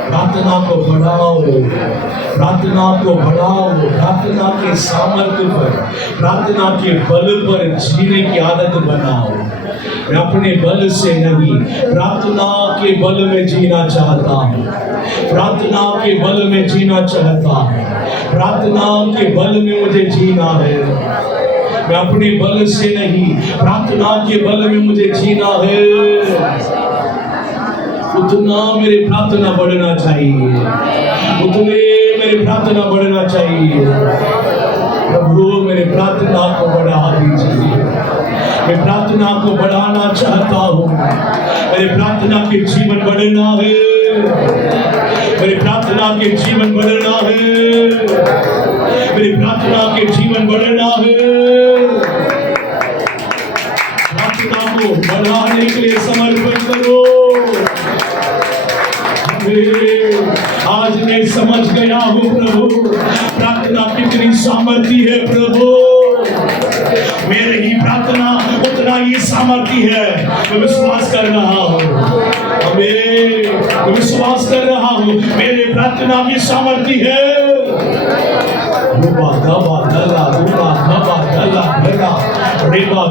प्रार्थना को बढ़ाओ, प्रार्थना को बढ़ाओ। प्रार्थना के सामर्थ्य पर, प्रार्थना के बल पर जीने की आदत बनाओ। मैं अपने बल से नहीं, प्रार्थना के बल में जीना चाहता हूँ। प्रार्थना के बल में जीना चाहता हूँ। प्रार्थना के बल में मुझे जीना है। मैं अपने बल से नहीं, प्रार्थना के बल में मुझे जीना है। उतना मेरे प्रार्थना बढ़ना चाहिए, उतने मेरे प्रार्थना बढ़ना चाहिए। प्रभु मेरे प्रार्थना को बढ़ा दीजिए। मैं प्रार्थना को बढ़ाना चाहता हूँ। मेरे प्रार्थना के जीवन बढ़ना है। मेरे प्रार्थना के जीवन बढ़ना है। मेरी प्रार्थना के जीवन बढ़ना है। प्रार्थना को बढ़ाने के लिए समर्पण करो। आज मैं समझ गया हूँ प्रभु, प्रार्थना कितनी सामर्थ्य है प्रभु। मेरे ही प्रार्थना उतना ही सामर्थ्य है। मैं विश्वास कर रहा हूँ, मैं विश्वास कर रहा हूँ, मेरे प्रार्थना भी सामर्थ्य है। रेबा